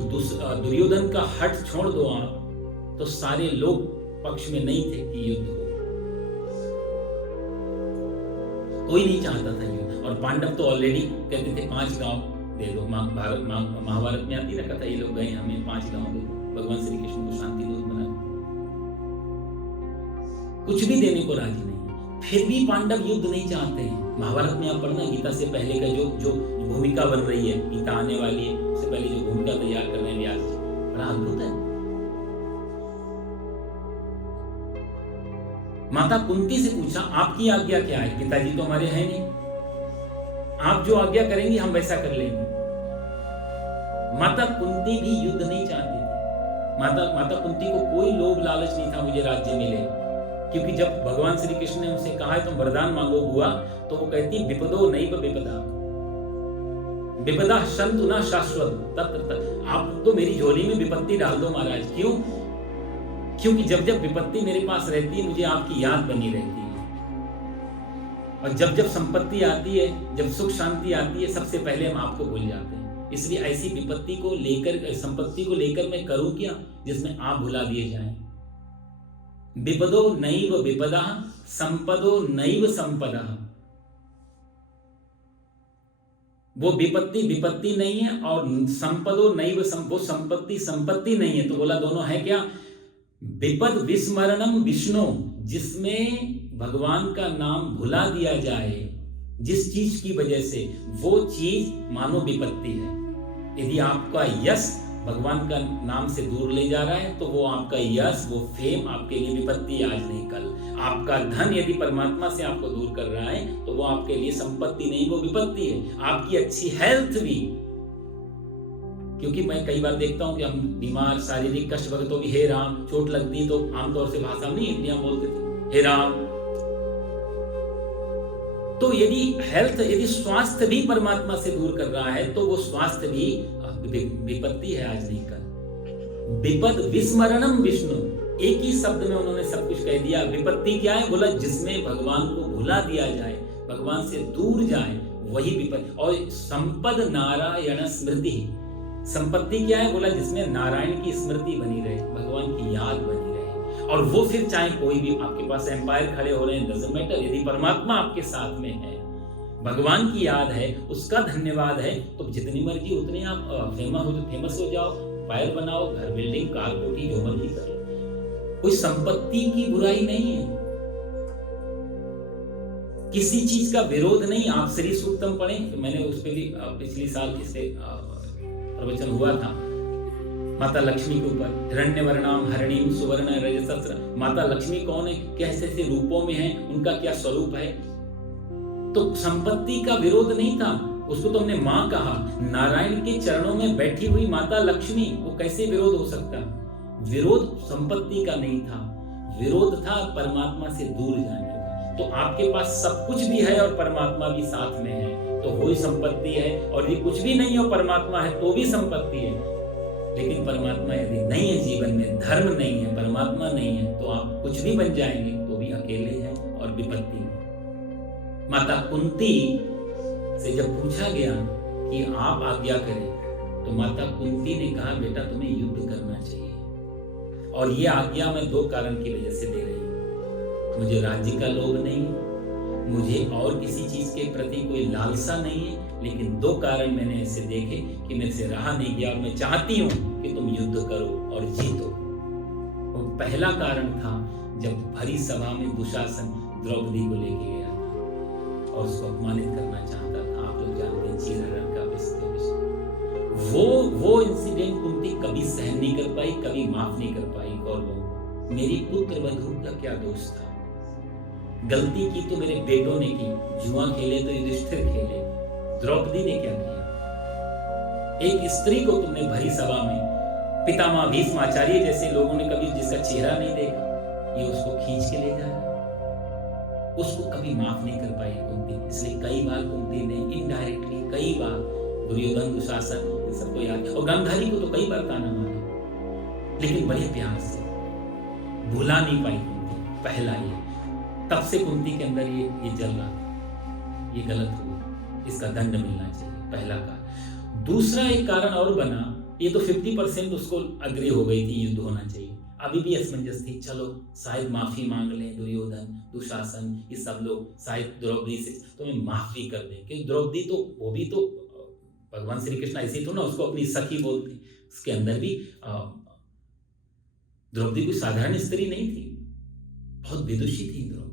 दुर्योधन का हट छोड़ दो आप, तो सारे लोग पक्ष में नहीं थे कि युद्ध हो। कोई नहीं चाहता था युद्ध। और पांडव तो ऑलरेडी कहते थे 5 गांव दे दो। महाभारत में आती ना कथा, ये लोग गए हमें 5 गांव दे दो, भगवान श्री कृष्ण को शांति दूत बना। कुछ भी देने को राजी नहीं, फिर भी पांडव युद्ध नहीं चाहते हैं। महाभारत में आप पढ़ना, गीता से पहले का जो भूमिका बन रही है, गीता आने वाली है, उससे पहले जो भूमिका तैयार कर रहे हैं व्यास जी, बड़ा अद्भुत है। माता कुंती से पूछा, आपकी आज्ञा क्या है? पिताजी तो हमारे हैं नहीं, आप जो आज्ञा करेंगी हम वैसा कर लेंगे। माता कुंती भी युद्ध नहीं चाहती थी। माता कुंती को कोई लोभ लालच नहीं था मुझे राज्य मिले, क्योंकि जब भगवान श्री कृष्ण ने उनसे कहा है तुम वरदान मांगो बुआ, तो वो कहती विपदो नैव विपदा, विपदा शंतु न शाश्वत। आप तो मेरी झोली में विपत्ति डाल दो महाराज। क्यों? क्योंकि जब जब विपत्ति मेरे पास रहती है, मुझे आपकी याद बनी रहती है। और जब जब संपत्ति आती है, जब सुख शांति आती है, सबसे पहले हम आपको भूल जाते हैं। इसलिए ऐसी विपत्ति को लेकर, संपत्ति को लेकर मैं करूं क्या जिसमें आप भुला दिए जाएं। विपदो नैव विपदा, संपदो नैव संपदा। वो विपत्ति नहीं है, और संपदो नैव वो संपत्ति नहीं है। तो बोला दोनों है क्या? विपद विस्मरणम विष्णु, जिसमें भगवान का नाम भुला दिया जाए, जिस चीज की वजह से, वो चीज मानो विपत्ति है। यदि आपका यश भगवान का नाम से दूर ले जा रहा है, तो वो आपका यश, वो फेम आपके लिए विपत्ति आज नहीं कल। आपका धन यदि परमात्मा से आपको दूर कर रहा है, तो वो आपके लिए संपत्ति नहीं, वो विपत्ति है। आपकी अच्छी हेल्थ भी, क्योंकि मैं कई बार देखता हूं कि हम बीमार, शारीरिक कष्ट वगैरह, तो भी हे राम, चोट लगती तो आमतौर से भाषा में नहीं, इंडिया बोलते थे हे राम। तो यदि हेल्थ, यदि स्वास्थ्य भी परमात्मा से दूर कर रहा है, तो वो स्वास्थ्य भी विपत्ति है आज नहीं कल। विपद विस्मरणम विष्णु, एक ही शब्द में उन्होंने सब कुछ कह दिया। विपत्ति क्या है? बोला जिसमें भगवान को भुला दिया जाए, भगवान से दूर जाए, वही विपत्ति। और संपद नारायण स्मृति, संपत्ति क्या है? बोला जिसमें नारायण की स्मृति बनी रहे, भगवान की याद बनी रहे। और वो फिर चाहे कोई भी आपके पास एम्पायर खड़े हो रहे हैं, डजंट मैटर, यदि परमात्मा आपके साथ में है, भगवान की याद है, उसका धन्यवाद है, तो जितनी मर्जी उतने आप फेमस हो जाओ, फायर बनाओ, घर, बिल्डिंग, कार, कोठी, जो मर्जी करो। कोई संपत्ति की बुराई नहीं है, किसी चीज का विरोध नहीं। आप श्री सूक्तम पढ़ें, तो मैंने उस पर भी पिछले साल इससे प्रवचन हुआ था, माता लक्ष्मी के ऊपर। हिरण्यवर्णाम हरिणीम सुवर्ण रजसस्र। माता लक्ष्मी कौन है? कैसे ऐसे रूपों में है, उनका क्या स्वरूप है? तो संपत्ति का विरोध नहीं था, उसको तो हमने मां कहा। नारायण के चरणों में बैठी हुई माता लक्ष्मी, वो कैसे विरोध हो सकता? विरोध संपत्ति का नहीं था, विरोध था परमात्मा से दूर जाने का। तो आपके पास सब कुछ भी है और परमात्मा भी साथ में है, तो वही संपत्ति है। और ये कुछ भी नहीं हो, परमात्मा है, तो भी संपत्ति है। लेकिन परमात्मा यदि नहीं है जीवन में, धर्म नहीं है, परमात्मा नहीं है, तो आप कुछ भी बन जाएंगे, तो भी अकेले हैं और विपत्ति। माता कुंती से जब पूछा गया कि आप आज्ञा करें, तो माता कुंती ने कहा बेटा तुम्हें युद्ध करना चाहिए। और ये आज्ञा मैं 2 कारण की वजह से दे रही हूं। मुझे राज्य का लोभ नहीं, मुझे और किसी चीज के प्रति कोई लालसा नहीं है, लेकिन 2 कारण मैंने ऐसे देखे कि मेरे से रहा नहीं गया, और मैं चाहती हूं कि तुम युद्ध करो और जीतो। वो पहला कारण था जब भरी सभा में दुशासन द्रौपदी को लेके गया और उसको अपमानित करना चाहता था। आप लोग जानते हैं चीरहरण का वो इंसिडेंट कुंती कभी सहन नहीं कर पाई, कभी माफ नहीं कर पाई कौरवों को। मेरी पुत्र वधू का क्या दोष था? गलती की तो मेरे बेटों ने की, जुआ खेले तो युधिष्ठिर खेले, द्रौपदी ने क्या किया? एक स्त्री को तुमने भरी सभा में, पितामह भीष्माचार्य जैसे लोगों ने कभी जिसका चेहरा नहीं देखा, ये उसको खींच के ले जाए, उसको कभी माफ नहीं कर पाई कुंती। इसलिए कई बार कुंती ने इनडायरेक्टली, कई बार दुर्योधन, दुशासन, सबको याद, और गांधारी को तो कई बार ताना मारा, लेकिन बड़े प्यार से भुला नहीं पाई कुंती। पहला ये, तब से कुंती के अंदर ये जल रहा था, ये गलत हुआ। इसका दंड मिलना चाहिए, पहला कारण। दूसरा एक कारण और बना, ये तो 50% उसको अग्री हो गई थी युद्ध होना चाहिए, अभी भी असमंजस थी, चलो शायद माफी मांग लें दुर्योधन, दुशासन, ये सब लोग शायद द्रौपदी से तो मैं माफी कर दें, क्योंकि द्रौपदी तो वो भी तो भगवान श्री कृष्ण ऐसे तो ना उसको अपनी सखी बोलते, उसके अंदर भी द्रौपदी कोई साधारण स्त्री नहीं थी, बहुत विदुषी थी द्रौपदी।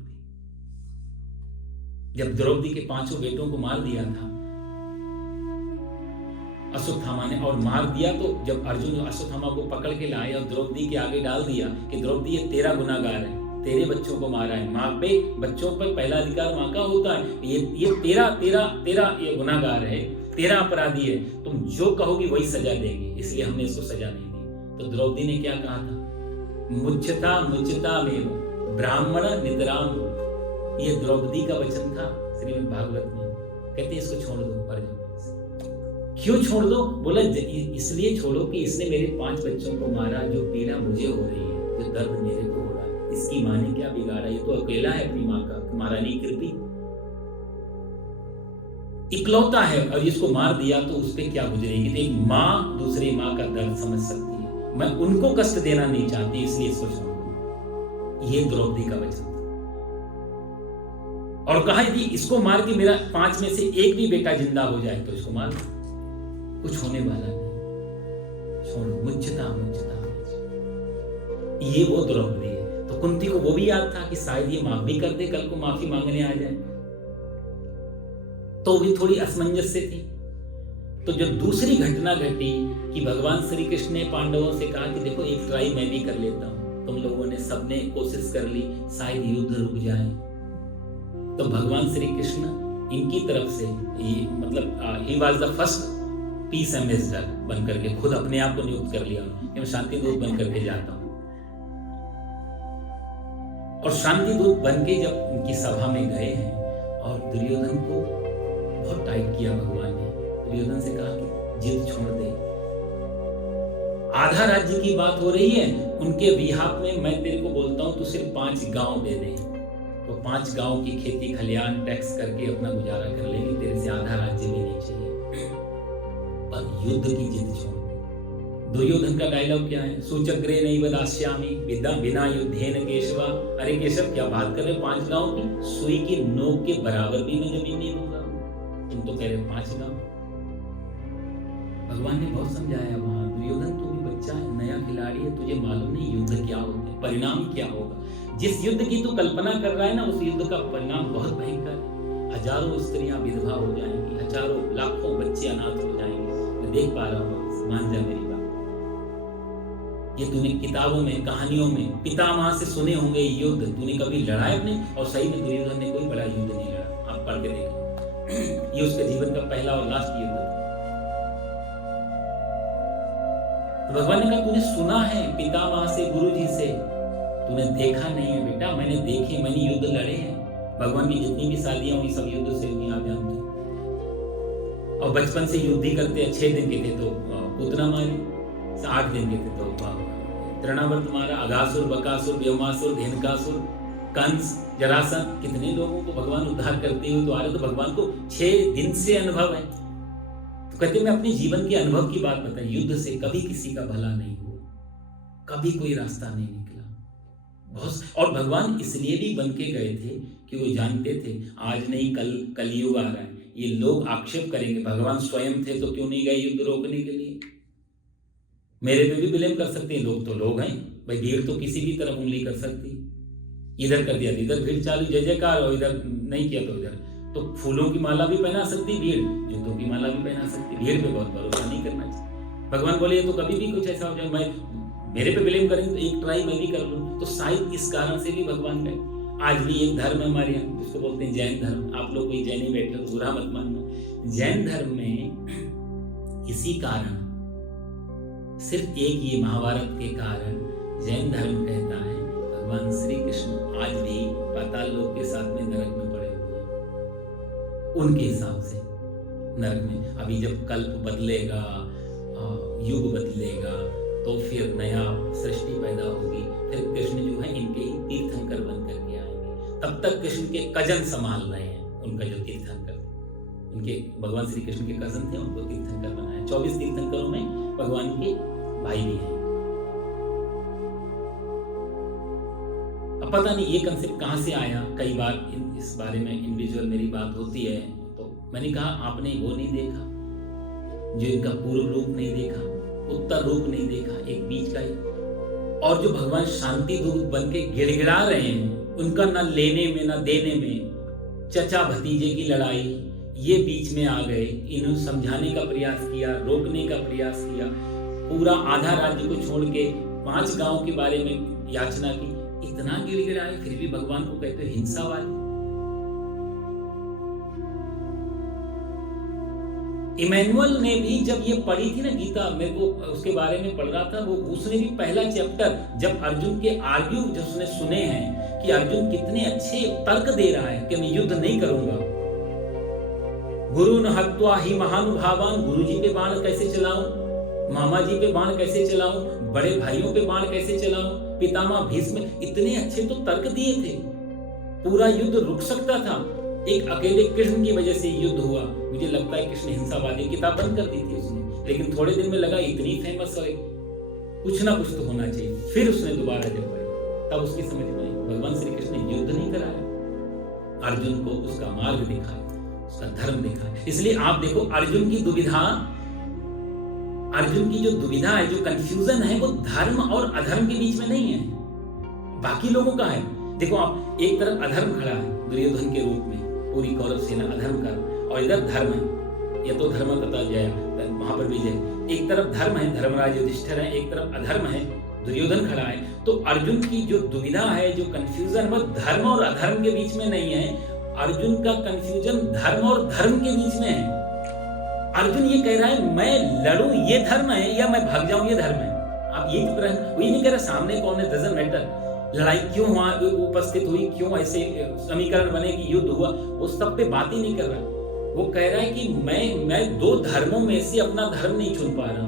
जब द्रौपदी के 5 बेटों को मार दिया था अश्वत्थामा ने, और मार दिया तो जब अर्जुन अश्वत्थामा को पकड़ के लाए और द्रौपदी के आगे डाल दिया कि द्रौपदी ये तेरा गुनाहगार है, तेरे बच्चों को मारा है, माँ पे बच्चों पर पहला अधिकार माँ का होता है, ये तेरा तेरा तेरा ये गुनाहगार है, तेरा अपराधी है, तुम जो कहोगी वही सजा देंगे, इसलिए हमने इसको सजा नहीं दी। तो द्रौपदी ने क्या कहा था, मुच्यता में ब्राह्मण नितराम, ये द्रौपदी का वचन था श्रीमद् भागवत में। कहते इसको छोड़ दो अर्जुन। क्यों छोड़ दो? बोला इसलिए छोड़ो कि इसने मेरे 5 बच्चों को मारा, जो पीड़ा मुझे हो रही है, जो दर्द मेरे को हो रहा है, इसकी माँ ने क्या बिगाड़ा, ये तो अकेला है अपनी माँ का, महारानी कृपी इकलौता है, और इसको मार दिया तो उस पर क्या गुजरेगी। तो एक माँ दूसरी माँ का दर्द समझ सकती है, मैं उनको कष्ट देना नहीं चाहती, इसलिए इसको छोड़ दो। ये द्रौपदी का वचन था। और कहा यदि इसको मार के मेरा 5 में से एक भी बेटा जिंदा हो जाए तो इसको मार दो, कुछ होने वाला नहीं, छोड़ो, मुच्यता। ये वो द्रौपदी है। तो कुंती को वो भी याद था कि शायद ये माफ भी कर दे, कल को माफी मांगने आ जाए, तो भी थोड़ी असमंजस से थी। तो जब दूसरी घटना घटी कि भगवान श्री कृष्ण ने पांडवों से कहा कि देखो एक ट्राई मैं भी कर लेता हूं, तुम लोगों ने सबने कोशिश कर ली, शायद युद्ध रुक जाए। तो भगवान श्री कृष्ण इनकी तरफ से ये मतलब he was the first piece ambassador बन करके खुद अपने आप को नियुक्त कर लिया कि मैं शांति दूत बन करके जाता हूं। और शांति दूत बन के जब उनकी सभा में गए हैं और दुर्योधन को बहुत टाइट किया भगवान ने, दुर्योधन से कहा कि जिद छोड़ दे, आधा राज्य की बात हो रही है, उनके बिहाफ में मैं तेरे को बोलता हूं तू सिर्फ 5 गांव दे दे, तो 5 गांव की खेती खलियान टैक्स करके अपना गुजारा कर लेंगे, तेरे से आधा राज्य भी नहीं चाहिए, पर युद्ध की जिद छोड़। दुर्योधन का डायलॉग क्या है, सुचक्रे नहीं बदास्यामी बिना युद्धेन केशवा। अरे केशव क्या बात कर रहे, 5 गांव की, सुई की नोक के बराबर भी मैं जमीन नहीं दूंगा, तुम तो कह रहे हो 5 गांव। भगवान ने बहुत समझाया वहां, दुर्योधन तू भी बच्चा है, नया खिलाड़ी है, तुझे मालूम नहीं युद्ध क्या होता है, परिणाम क्या होगा। जिस युद्ध की तू कल्पना कर रहा है ना, उस युद्ध का परिणाम बहुत भयंकर है। हजारों स्त्रियां विधवा हो जाएंगी, हजारों लाखों बच्चे अनाथ हो जाएंगे। मैं देख पा रहा हूँ, मान जा मेरी बात। ये तूने किताबों में, कहानियों में, पितामह से सुने होंगे युद्ध, तूने कभी लड़ा है अपने? और सही में दुर्योधन ने कोई बड़ा युद्ध नहीं लड़ा, आप पढ़ के देखो। ये उसके जीवन का पहला और लास्ट युद्ध था। तो भगवान ने कहा तूने सुना है पितामह से, गुरुजी से, तूने देखा नहीं है बेटा, मैंने देखे, मैंने युद्ध लड़े हैं। भगवान की जितनी भी शादियां हुई सब युद्ध से हुई, आप जानते। और बचपन से युद्ध ही करते, 6 दिन के थे तो पूतना मारी, 8 दिन के थे तो तृणावर्त मारा, अगासुर, बकासुर, व्योमासुर, धेनुकासुर, कंस, जरासंध, कितने लोगों को भगवान उद्धार करते हुए तो आ रहे। तो भगवान को 6 दिन से अनुभव है। तो कहते मैं अपने जीवन के अनुभव की बात बताऊं, युद्ध से कभी किसी का भला नहीं हुआ, कभी कोई रास्ता नहीं निकला बहुत। और भगवान इसलिए भी बन के गए थे कि वो जानते थे आज नहीं कल कलयुग आ रहा है, ये लोग आक्षेप करेंगे। भगवान स्वयं थे तो क्यों नहीं गए युद्ध रोकने के लिए? मेरे पे भी ब्लेम कर सकते हैं, लोग तो लोग हैं भाई, भीड़ तो किसी भी तरफ उंगली कर सकती, इधर कर दिया तो इधर भीड़ चालू, जय जयकार, और इधर नहीं किया तो इधर। तो फूलों की माला भी पहना सकती भीड़, जूतों की माला भी पहना सकती, भीड़ पे बहुत भरोसा नहीं करना चाहिए। भगवान बोले तो कभी भी कुछ ऐसा हो जाए, मैं मेरे पे ब्लेम करेंगे तो एक ट्राई मैं भी कर लूँ। तो शायद इस कारण से भी भगवान गए। आज भी एक धर्म है हमारे यहाँ जिसको बोलते हैं जैन धर्म, आप लोग कोई जैनी बैठे हो बुरा मत मानना। जैन धर्म में इसी कारण, सिर्फ एक ये महाभारत के कारण जैन धर्म कहता है भगवान श्री कृष्ण आज भी पाताल लोक के साथ में नरक में पड़े हुए हैं, उनके हिसाब से नरक में। अभी जब कल्प बदलेगा, युग बदलेगा, तो फिर नया सृष्टि पैदा होगी, फिर कृष्ण जो है इनके ही तीर्थंकर बन करके आएंगे। तब तक कृष्ण के कजन संभाल रहे हैं उनका जो तीर्थंकर। उनके भगवान श्री कृष्ण के कजन थे, उनको तीर्थंकर बनाया। 24 तीर्थंकरों में भगवान के भाई भी हैं। अब पता नहीं ये कंसेप्ट कहाँ से आया, कई बार इस बारे में इंडिविजुअल मेरी बात होती है, तो मैंने कहा आपने वो नहीं देखा जो इनका पूर्व रूप नहीं देखा, उत्तर रूप नहीं देखा, एक बीच का ही। और जो भगवान शांति दूत बन के गिड़गिड़ा रहे हैं, उनका ना लेने में ना देने में चचा भतीजे की लड़ाई, ये बीच में आ गए, इन्होंने समझाने का प्रयास किया, रोकने का प्रयास किया, पूरा आधा राज्य को छोड़ के 5 गांव के बारे में याचना की, इतना गिड़गिड़ाए, फिर भी भगवान को कहते हिंसा वाले। इमैनुअल ने भी जब ये पढ़ी थी ना गीता, मेरे को उसके बारे में पढ़ रहा था, वो उसने भी पहला चैप्टर जब अर्जुन के आर्ग्यू जो उसने सुने हैं कि अर्जुन कितने अच्छे तर्क दे रहा है कि मैं युद्ध नहीं करूंगा, गुरु न हत्वा ही महानुभावान, गुरु जी पे बाण कैसे चलाऊं, मामा जी पे बाण कैसे चलाऊं, बड़े भाइयों पे बाण कैसे चलाऊं, पितामह भीष्म, इतने अच्छे तो तर्क दिए थे, पूरा युद्ध रुक सकता था, एक अकेले कृष्ण की वजह से युद्ध हुआ। मुझे लगता है कृष्ण हिंसावादी, किताब बंद कर दी थी उसने, लेकिन थोड़े दिन में लगा इतनी फेमस है, कुछ ना कुछ तो होना चाहिए। फिर उसने दोबारा जब पढ़ी, तब उसकी समझ में आई भगवान श्री कृष्ण ने युद्ध नहीं कराया, अर्जुन को उसका मार्ग दिखाया, उसका धर्म दिखाया। इसलिए आप देखो अर्जुन की दुविधा, अर्जुन की जो दुविधा है, जो कंफ्यूजन है, वो धर्म और अधर्म के बीच में नहीं है, बाकी लोगों का है। देखो आप, एक तरफ अधर्म खड़ा है दुर्योधन के रूप में, पूरी कौरव सेना अधर्म कर, और इधर धर्म है, ये तो धर्म तथा जय, वहां पर विजय। एक तरफ धर्म है, धर्मराज युधिष्ठिर है, एक तरफ अधर्म है, दुर्योधन खड़ा है। तो अर्जुन की जो दुविधा है, जो कंफ्यूजन, वो धर्म और अधर्म के बीच में नहीं है, अर्जुन का कंफ्यूजन धर्म और धर्म के बीच में है। अर्जुन ये कह रहा है मैं लड़ूं ये धर्म है, या मैं भाग जाऊं ये धर्म है। आप ये प्रश्न, वो ये नहीं कह रहा सामने कौन है, डजंट मैटर, लड़ाई क्यों हुआ, उपस्थित हुई, क्यों ऐसे समीकरण बने कि युद्ध हुआ, वो सब पे बात ही नहीं कर रहा। वो कह रहा है कि मैं 2 धर्मों में से अपना धर्म नहीं चुन पा रहा।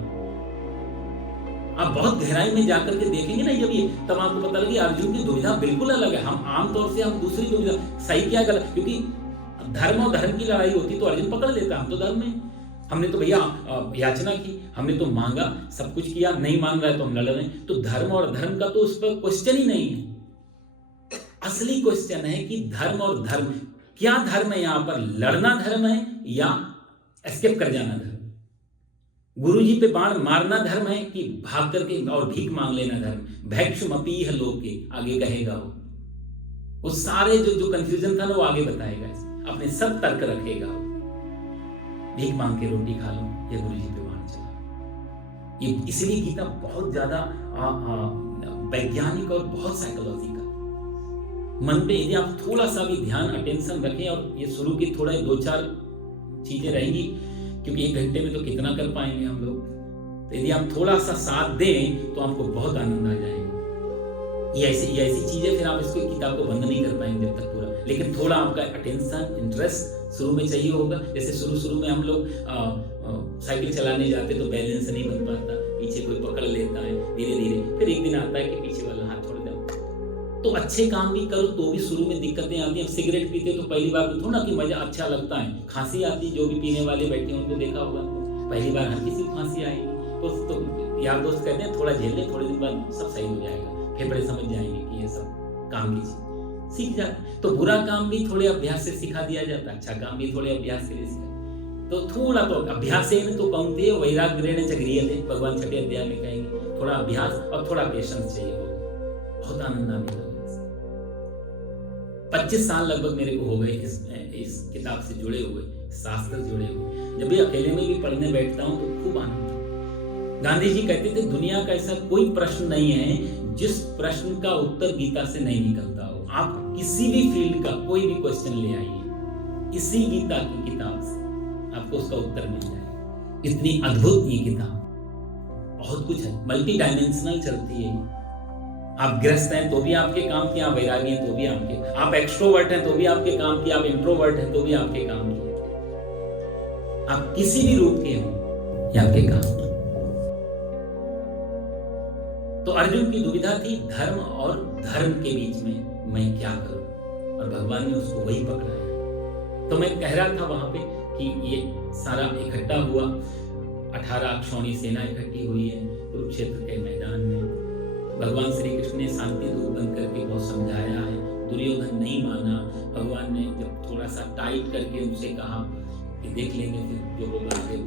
आप बहुत गहराई में जाकर के देखेंगे ना जब ये, तब आपको पता लगे अर्जुन की दुविधा बिल्कुल अलग है। हम आमतौर से हम दूसरी दुविधा, सही क्या गलत, क्योंकि धर्म और धर्म की लड़ाई होती तो अर्जुन पकड़ लेता, हम तो धर्म में, हमने तो भैया याचना की, हमने तो मांगा, सब कुछ किया, नहीं मान रहा है तो हम लड़ रहे हैं। तो धर्म और धर्म का तो उस पर क्वेश्चन ही नहीं है। असली क्वेश्चन है कि धर्म और धर्म, क्या धर्म है यहाँ पर, लड़ना धर्म है या एस्केप कर जाना धर्म, गुरुजी पे बाण मारना धर्म है कि भाग करके और भीख मांग लेना धर्म। भैक्षुमपीह लोके आगे कहेगा वो सारे जो कंफ्यूजन था ना, वो आगे बताएगा, अपने सब तर्क रखेगा। भीख मांग के रोटी खा लो या गुरु जी पे बाण चला। ये इसलिए गीता बहुत ज्यादा वैज्ञानिक और बहुत साइकोलॉजिकल। मन पे यदि आप थोड़ा सा भी ध्यान, अटेंशन रखें, और ये शुरू की थोड़ा 2-4 चीजें रहेंगी, क्योंकि 1 घंटे में तो कितना कर पाएंगे हम लोग, तो यदि आप थोड़ा सा साथ दें तो आपको बहुत आनंद आ जाएगा। ये ऐसी चीजें, फिर आप इसको किताब को बंद नहीं कर पाएंगे जब तक पूरा, लेकिन थोड़ा आपका अटेंशन, इंटरेस्ट शुरू में चाहिए होगा। जैसे शुरू में हम लोग साइकिल चलाने जाते तो बैलेंस नहीं बन पाता, पीछे कोई पकड़ लेता है, धीरे धीरे फिर एक दिन आता है कि पीछे वाला हाथ छोड़ दो। तो अच्छे काम भी करो तो भी शुरू में दिक्कतें आती हैं। सिगरेट पीते तो पहली बार में थोड़ा कि मजा अच्छा लगता है, खांसी आती, जो भी पीने वाले बैठे हैं उनको देखा होगा, पहली बार हर किसी को खांसी आएगी, तो यार दोस्त कहते हैं थोड़ा झेल ले, थोड़े दिन बाद सब सही हो जाएगा, फेफड़े समझ जाएंगे कि ये सब काम कीजिए, सीख जाते। तो बुरा काम भी थोड़े अभ्यास से सिखा दिया जाता है, अच्छा काम भी थोड़े अभ्यास से सिखा। तो थोड़ा तो अभ्यास से तो कौनते वैराग्येण च गृह्यते, भगवान 6वें अध्याय में कहेंगे। थोड़ा अभ्यास और थोड़ा पेशेंस चाहिए होगा, बहुत आनंद आने लगा। 25 साल लगभग मेरे को हो गए इस किताब से जुड़े हुए, शास्त्र जुड़े हुए। जब भी अकेले में भी पढ़ने बैठता हूँ तो खूब आनंद आता। गांधी जी कहते थे दुनिया का ऐसा कोई प्रश्न नहीं है जिस प्रश्न का उत्तर गीता से नहीं निकलता हो। आप किसी भी फील्ड का कोई भी क्वेश्चन ले आइए, इसी गीता की किताब से आपको उसका उत्तर मिल जाएगा। इतनी अद्भुत ये किताब, बहुत कुछ है, मल्टी डायमेंशनल चलती है। आप ग्रस्त हैं तो भी आपके काम की, आप वैरागी हैं तो भी आपके, आप एक्सट्रोवर्ट हैं तो भी आपके काम की, आप इंट्रोवर्ट हैं तो भी आपके काम की, आप किसी भी रूप के हो ये आपके काम की। तो अर्जुन की दुविधा थी धर्म और धर्म के बीच में मैं क्या करूं, और भगवान ने उसको वही पकड़ा है। तो मैं कह रहा था वहां पे कि ये सारा इकट्ठा हुआ, 18 अक्षौणी सेना इकट्ठी हुई है कुरुक्षेत्र के मैदान में। भगवान श्री कृष्ण ने शांति दूत बन करके बहुत समझाया है, दुर्योधन नहीं माना। भगवान ने जब थोड़ा सा टाइट करके उनसे कहा कि देख लेंगे फिर जो होगा आगे।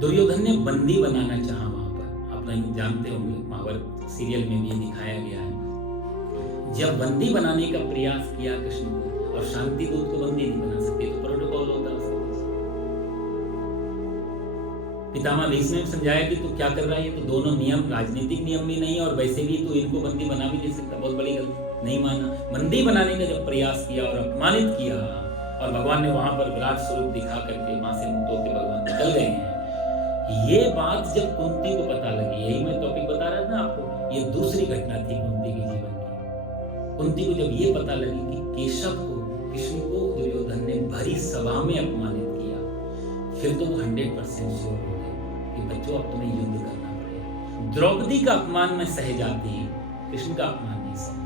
दुर्योधन ने बंदी बनाना चाहा वहां पर, आप नहीं जानते होंगे, महाभारत सीरियल में भी दिखाया गया है। जब बंदी बनाने का प्रयास किया कृष्ण को, और शांति दूत को बंदी नहीं बना सकते, तो प्रोटोकॉल होता है। पितामह भीष्म ने समझाया कि तू क्या कर रहा है, ये तो दोनों नियम, राजनीतिक नियम भी नहीं और वैसे भी तू इनको बंदी बना भी नहीं सकता, बहुत बड़ी गलती। नहीं माना। बंदी बनाने का जब प्रयास किया और अपमानित किया, और भगवान ने वहां पर विराट स्वरूप दिखा करके वहां से मुक्त होकर भगवान निकल गए हैं। ये बात जब कुंती को पता लगी, यही मैं टॉपिक बता रहा था आपको, ये दूसरी घटना थी कुंती के जीवन की। कुंती को जब ये पता लगी कि केशव को, कृष्ण को दुर्योधन ने भरी सभा में अपमानित किया, फिर तो वो 100% श्योर हो गए कि बच्चों अब तुम्हें युद्ध करना पड़ेगा। द्रौपदी का अपमान में सह जाती, कृष्ण का अपमान नहीं सह।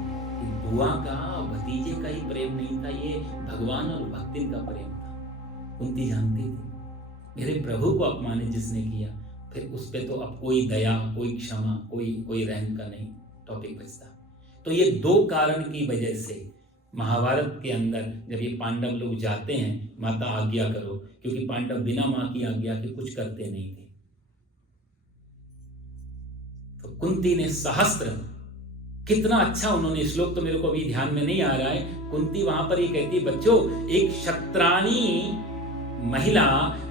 बुआ का, भतीजे का ही प्रेम नहीं था, ये भगवान और भक्ति का प्रेम था। कुंती जानती थी मेरे प्रभु को अपमानित जिसने किया, फिर उस पे तो अब कोई दया, कोई क्षमा, कोई रहम का नहीं टॉपिक बचता। तो ये दो कारण की वजह से महाभारत के अंदर जब ये पांडव लोग जाते हैं, माता आज्ञा करो, क्योंकि पांडव बिना मां की आज्ञा के कुछ करते नहीं थे। तो कुंती ने सहस्त्र, कितना अच्छा उन्होंने, श्लोक तो मेरे को अभी ध्यान में नहीं आ रहा है, कुंती वहां पर ये कहती है बच्चों, एक क्षत्राणी महिला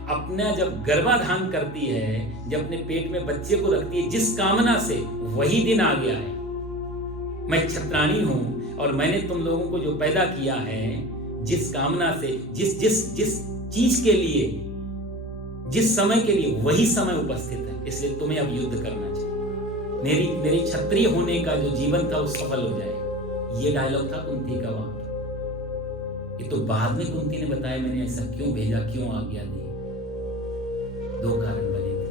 अपना जब गर्भाधान करती है, जब अपने पेट में बच्चे को रखती है जिस कामना से, वही दिन आ गया है। मैं क्षत्राणी हूं और मैंने तुम लोगों को जो पैदा किया है जिस कामना से, जिस चीज के लिए, जिस समय के लिए, वही समय उपस्थित है, इसलिए तुम्हें अब युद्ध करना चाहिए। मेरी क्षत्रिय होने का जो जीवन था वो सफल हो जाए। ये डायलॉग था कुंती का वहां। ये तो बाद में कुंती ने बताया मैंने ऐसा क्यों भेजा, क्यों आज्ञा दी। दो कारण बने थे।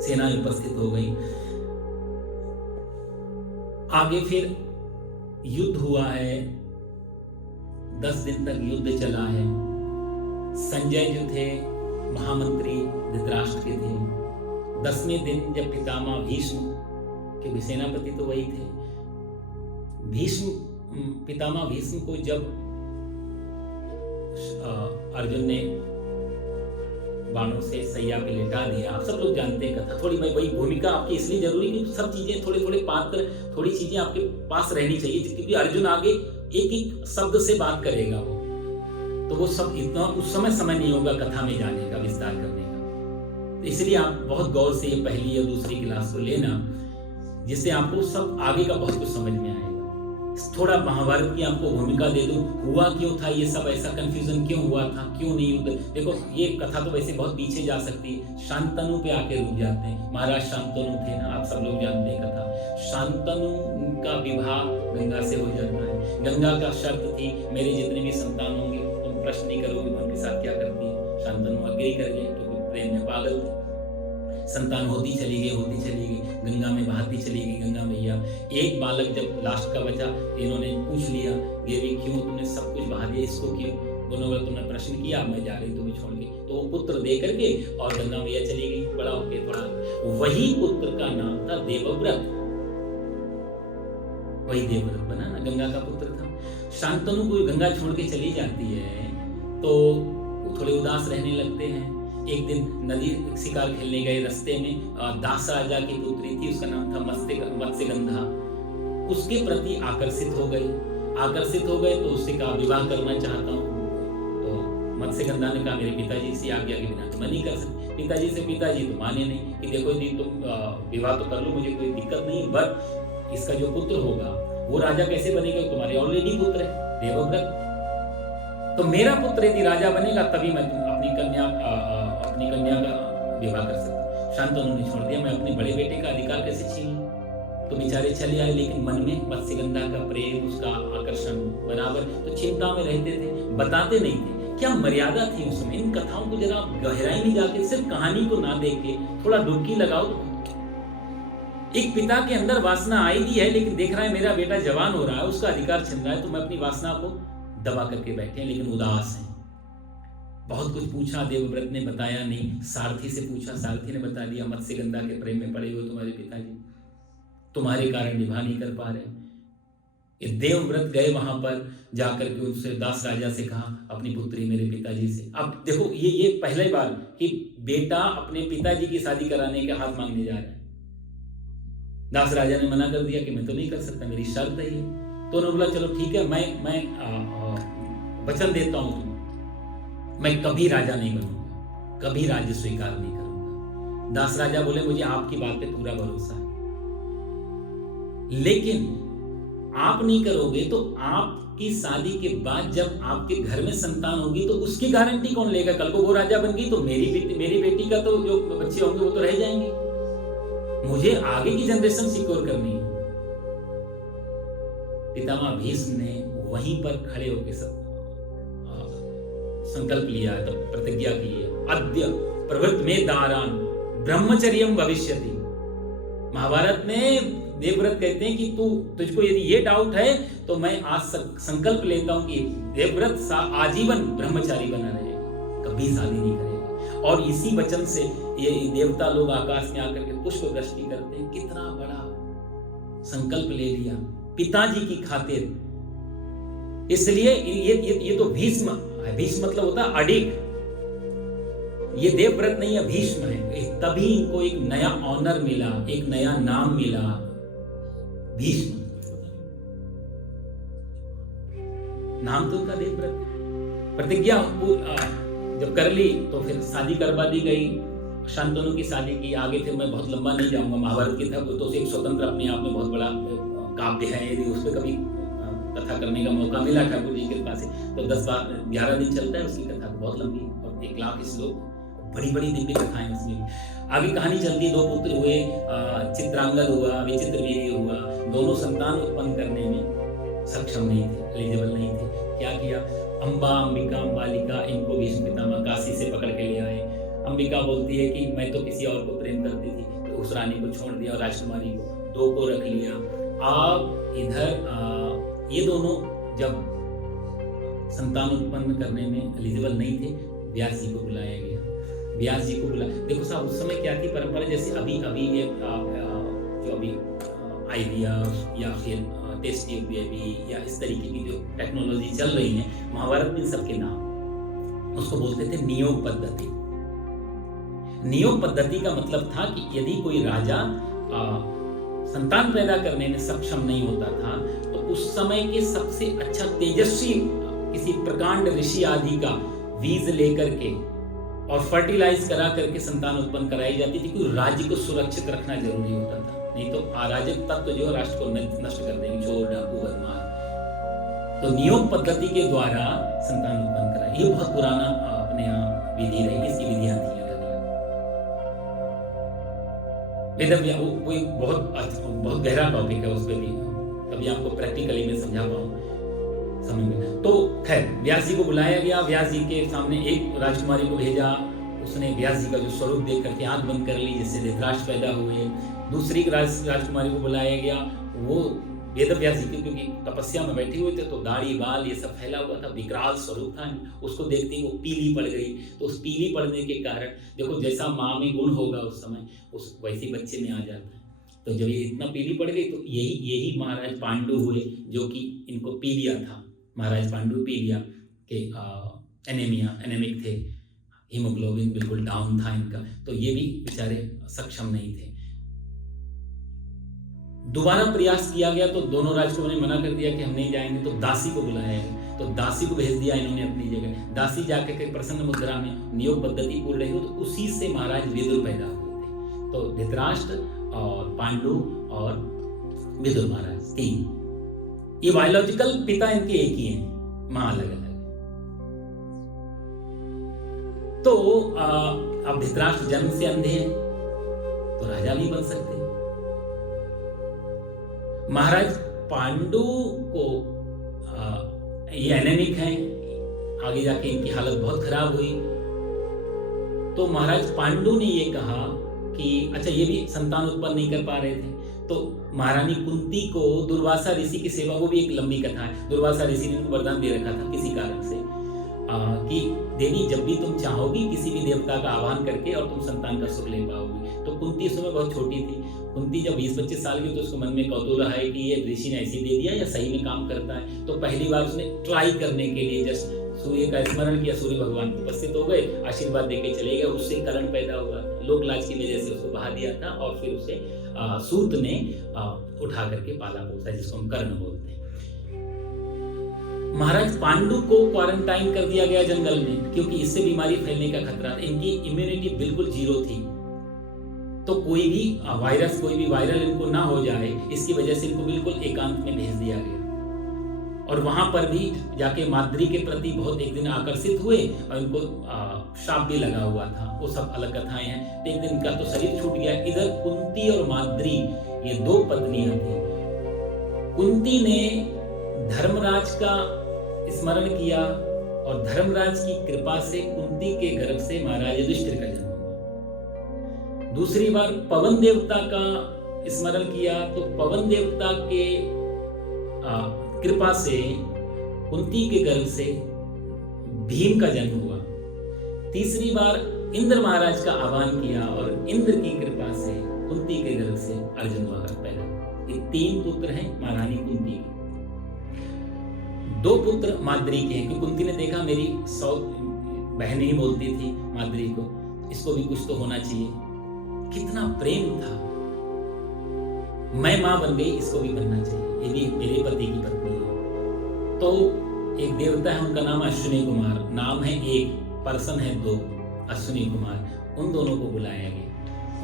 सेना उपस्थित हो गई। आगे फिर युद्ध हुआ है, 10 दिन तक युद्ध चला है। संजय जो थे महामंत्री धृतराष्ट्र के थे, 10वें दिन जब पितामह भीष्म, क्योंकि सेनापति तो वही थे, पितामह भीष्म को जब अर्जुन ने बाणों से सैया पे लेटा दिया, आप सब लोग जानते हैं कथा, थोड़ी मैं वही भूमिका आपकी इसलिए जरूरी कि सब चीजें, थोड़े पात्र, थोड़ी चीजें आपके पास रहनी चाहिए, क्योंकि अर्जुन आगे एक एक शब्द से बात करेगा वो, तो वो सब इतना उस समय नहीं होगा कथा में जाने का, विस्तार करने का। तो इसलिए आप बहुत गौर से ये पहली या दूसरी क्लास को लेना, जिससे आपको सब आगे का बहुत कुछ समझ में आएगा। थोड़ा महाभारत की आपको भूमिका दे दूं, हुआ क्यों था ये सब, ऐसा कंफ्यूजन क्यों हुआ था, क्यों नहीं युद्ध। देखो ये कथा तो वैसे बहुत पीछे जा सकती है, शांतनु पे आके रुक जाते हैं। महाराज शांतनु थे ना, आप सब लोग जानते हैं कथा। शांतनु का विवाह गंगा से हो जाता है। गंगा का शर्त थी, मेरे जितने भी संतान होंगे तुम प्रश्न नहीं करोगे मैं उनके साथ क्या करती है। शांतनु अग्री कर गए, क्योंकि प्रेम में पागल थे। संतान होती चली गई, गंगा में बहाती चली गई। गंगा मैया, एक बालक जब लास्ट का बचा, इन्होंने पूछ लिया, देवी क्यों तुमने सब कुछ बहा दिया, इसको क्यों? दोनों बार तुमने प्रश्न किया, मैं जा रही तुम्हें छोड़ के। तो वो पुत्र दे करके और गंगा मैया चली गई, बड़ा होके थोड़ा। वही पुत्र का नाम था देवव्रत, वही देवव्रत बना ना, गंगा का पुत्र था। शांतनु को गंगा छोड़ के चली जाती है तो थोड़े उदास रहने लगते हैं। एक दिन नदी शिकार खेलने गए, रास्ते में दास राजा की पुत्री थी, उसका नाम था मत्स्यगंधा। उसके प्रति आकर्षित हो गए तो उससे कहा विवाह करना चाहता हूँ। तो मत्स्यगंधा ने कहा मेरे पिताजी से आज्ञा के बिना तो मैं नहीं कर सकती। पिताजी तो माने नहीं कि देखो जी तुम विवाह तो कर लो, मुझे कोई दिक्कत नहीं, बट इसका जो पुत्र होगा वो राजा कैसे बनेगा, तुम्हारे ऑलरेडी पुत्र है देवव्रत, तो मेरा पुत्र यदि राजा बनेगा तभी मैं अपनी कन्या का विवाह कर सकता। शांतनु ने छोड़ दिया, मैं अपने बड़े बेटे का अधिकार कैसे छीन लूं? तो बेचारे चले आए, लेकिन मन में मत्स्यगंधा का प्रेम, उसका आकर्षण बराबर, तो चिंता में रहते थे, बताते नहीं थे। क्या मर्यादा थी उस समय? इन कथाओं को जरा गहराई में जाके, सिर्फ कहानी को ना देख के थोड़ा डुबकी लगाओ तो एक पिता के अंदर वासना आई भी है, लेकिन देख रहा है मेरा बेटा जवान हो रहा है, उसका अधिकार छिन रहा है, तो मैं अपनी वासना को दबा करके बैठे हैं, लेकिन उदास हैं। बहुत कुछ पूछा, देवव्रत ने बताया नहीं। सारथी से पूछा, सारथी ने बता दिया, मत्स्यगंधा के प्रेम में पड़े हुए तुम्हारे पिताजी, तुम्हारे कारण निभा नहीं कर पा रहे। देवव्रत गए वहां पर, जाकर के उनसे दास राजा से कहा अपनी पुत्री मेरे पिताजी से। अब देखो ये पहली बार कि बेटा अपने पिताजी की शादी कराने के हाथ मांगने जा रहा है। दास राजा ने मना कर दिया कि मैं तो नहीं कर सकता, मेरी शर्त है ये। तो उन्होंने बोला चलो ठीक है, मैं वचन देता हूं तुम्हें, मैं कभी राजा नहीं बनूंगा, कभी राज्य स्वीकार नहीं करूंगा। दास राजा बोले मुझे आपकी बात पे पूरा भरोसा है, लेकिन आप नहीं करोगे तो आपकी शादी के बाद जब आपके घर में संतान होगी तो उसकी गारंटी कौन लेगा? कल को वो राजा बन गई तो मेरी बेटी का तो जो बच्चे होंगे वो तो रह जाएंगे। मुझे आगे की जनरेशन सिक्योर करनी है। पितामह भीष्म ने वहीं पर खड़े होकर संकल्प लिया, तो प्रतिज्ञा की है, अद्य प्रवृत्त में दारान ब्रह्मचर्यम भविष्यति। महाभारत में देवव्रत कहते हैं कि तुझको यदि ये डाउट है तो मैं आज संकल्प लेता हूं कि देवव्रत आजीवन ब्रह्मचारी बना रहेगा, कभी शादी नहीं करेगा। और इसी वचन से ये देवता लोग आकाश में आकर के पुष्प वृष्टि करते हैं। कितना बड़ा संकल्प ले लिया पिताजी की खातिर। इसलिए ये तो भीष्म है। भीष्म मतलब होता है अडिग। ये देवव्रत नहीं है, भीष्म है। तभी इनको एक नया ऑनर मिला, एक नया नाम मिला, भीष्म। नाम तो उनका देवव्रत। प्रतिज्ञा जब कर ली तो फिर शादी करवा दी गई। शांतनु की शादी की। आगे फिर मैं बहुत लंबा नहीं जाऊंगा, महाभारत की था तो एक स्वतंत्र अपने आप में बहुत बड़ा काव्य है। यदि उस पर कभी कथा करने का मौका मिला ठाकुर जी की कृपा से तो 10-11 दिन चलता है उसकी कथा, बहुत लंबी और 1 लाख श्लोक, बड़ी बड़ी दिव्य कथाएं उसमें। आगे कहानी चलती है, 2 पुत्र हुए, चित्रांगद हुआ, विचित्रवीर्य हुआ। दोनों संतान उत्पन्न करने में सक्षम नहीं थे, एलिजिबल नहीं थे। क्या किया? अंबा, अंबिका, अंबालिका, इनको भीष्म पितामह काशी से पकड़ के ले आए। अंबिका बोलती है कि मैं तो किसी और को प्रेम करती थी, तो उस रानी को छोड़ दिया और राजकुमारी को, 2 को रख लिया। अब इधर ये दोनों जब संतान उत्पन्न करने में एलिजिबल नहीं थे, व्यास जी को बुलाया गया। व्यास जी को बुलाया। देखो साहब उस समय क्या थी परंपरा, जैसे अभी ये जो अभी IVF या फिर टेस्ट ट्यूब बेबी या इस तरीके की जो टेक्नोलॉजी चल रही है, महाभारत में सबके नाम उसको बोलते थे नियोग पद्धति। नियोग पद्धति का मतलब था कि यदि कोई राजा संतान पैदा करने में सक्षम नहीं होता था तो उस समय के सबसे अच्छा तेजस्वी किसी प्रकांड ऋषि आदि का बीज लेकर के और फर्टिलाइज करा करके संतान उत्पन्न कराई जाती थी, क्योंकि राज्य को सुरक्षित रखना जरूरी होता था। नहीं तो अराजक तत्व जो राष्ट्र को नष्ट कर देंगे, चोर, डाकू, बदमाश। तो नियोग पद्धति के द्वारा संतान उत्पन्न कराई। ये बहुत पुराना अपने यहाँ विधि रही, इसकी विधियां थी अलग अलग। वो एक बहुत गहरा टॉपिक है, उस पर भी कभी आपको प्रैक्टिकली में समझा पाऊँ समय में। तो खैर व्यास जी को बुलाया गया। व्यास जी के सामने एक राजकुमारी को भेजा, उसने व्यास जी का जो स्वरूप देख करके आंख बंद कर ली, जिससे धृतराष्ट्र पैदा हुए। दूसरी राजकुमारी को बुलाया गया, वो वेद व्यास जी की क्योंकि तपस्या में बैठे हुए थे तो दाढ़ी बाल ये सब फैला हुआ था, विकराल स्वरूप था। उसको देखते ही वो पीली पड़ गई। तो उस पीली पड़ने के कारण देखो जैसा माँ में गुण होगा उस समय उस वैसे बच्चे में आ जाता है। तो जब ये इतना पीली पड़ गई तो यही महाराज पांडु हुए, जो कि इनको पीलिया था। महाराज पांडु पीलिया के एनेमिक थे, हीमोग्लोबिन बिल्कुल डाउन था इनका, तो ये भी बेचारे सक्षम नहीं थे। दोबारा प्रयास किया गया तो दोनों राजकुमारों ने मना कर दिया कि हम नहीं जाएंगे। तो दासी को बुलाया गया, तो दासी को भेज दिया इन्होंने अपनी जगह। दासी जाकर के प्रसन्न मुद्रा में नियोग पद्धति पूर्ण रही हो, तो उसी से महाराज विदुर पैदा हुए थे। तो धृतराष्ट्र और पांडु और विदुर महाराज 3। ये बायोलॉजिकल पिता इनके एक ही हैं, मां अलग अलग। तो अब धृतराष्ट्र जन्म से अंधे हैं तो राजा नहीं बन सकते। महाराज पांडु को ये एनेमिक हैं, आगे जाके इनकी हालत बहुत खराब हुई। तो महाराज पांडु ने ये कहा कि अच्छा ये भी संतान उत्पन्न नहीं कर पा रहे थे, तो महारानी कुंती को दुर्वासा ऋषि की सेवा, वो भी एक लंबी कथा है। दुर्वासा ऋषि ने उनको वरदान दे रखा था किसी कारण से कि देवी जब भी तुम चाहोगी किसी भी देवता का आह्वान करके और तुम संतान का सुख ले पाओगी। तो कुंती उस समय बहुत छोटी थी। कुंती जब 20-25 साल की तो उसके मन में कौतूहल है कि ये ऋषि ने ऐसे दे दिया या सही में काम करता है। तो पहली बार उसने ट्राई करने के लिए जस्ट सूर्य का स्मरण किया, सूर्य भगवान उपस्थित हो गए, आशीर्वाद देके चले गए, उससे करण पैदा हुआ। लोक लाज की वजह से उसको बहा दिया था और फिर उसे सूत ने उठा करके पाला पोसा, जिसको हम कर्ण बोलते हैं। महाराज पांडु को क्वारंटाइन कर दिया गया जंगल में, क्योंकि इससे बीमारी फैलने का खतरा था। इनकी इम्यूनिटी बिल्कुल जीरो थी, तो कोई भी वायरस, कोई भी वायरल इनको ना हो जाए, इसकी वजह से इनको बिल्कुल एकांत में भेज दिया गया। और वहां पर भी जाके माद्री के प्रति बहुत एक दिन आकर्षित हुए और इनको श्राप भी लगा हुआ था। वो सब अलग कथाएं हैं। एक दिन इनका तो शरीर छूट गया। इधर कुंती और माद्री, ये दो पत्नियां थी। कुंती ने धर्मराज का स्मरण किया और धर्मराज की कृपा से कुंती के गर्भ से महाराज युधिष्ठिर का जन्म हुआ। दूसरी बार पवन देवता का स्मरण किया तो पवन देवता के कृपा से कुंती के गर्भ से भीम का जन्म हुआ। तीसरी बार इंद्र महाराज का आह्वान किया और इंद्र की कृपा से कुंती के गर्भ से अर्जुन महाराज पैदा हुआ। ये 3 पुत्र हैं महारानी कुंती के। 2 पुत्र माद्री के हैं, क्योंकि कुंती ने देखा मेरी 100 बहनें ही बोलती थी माद्री को, इसको भी कुछ तो होना चाहिए। कितना प्रेम था, मैं मां बन गई, इसको भी बनना चाहिए, ये भी मेरे पति की पत्नी है। तो एक देवता है, उनका नाम अश्विनी कुमार, नाम है एक, पर्सन है 2, अश्विनी कुमार। उन दोनों को बुलाया गया,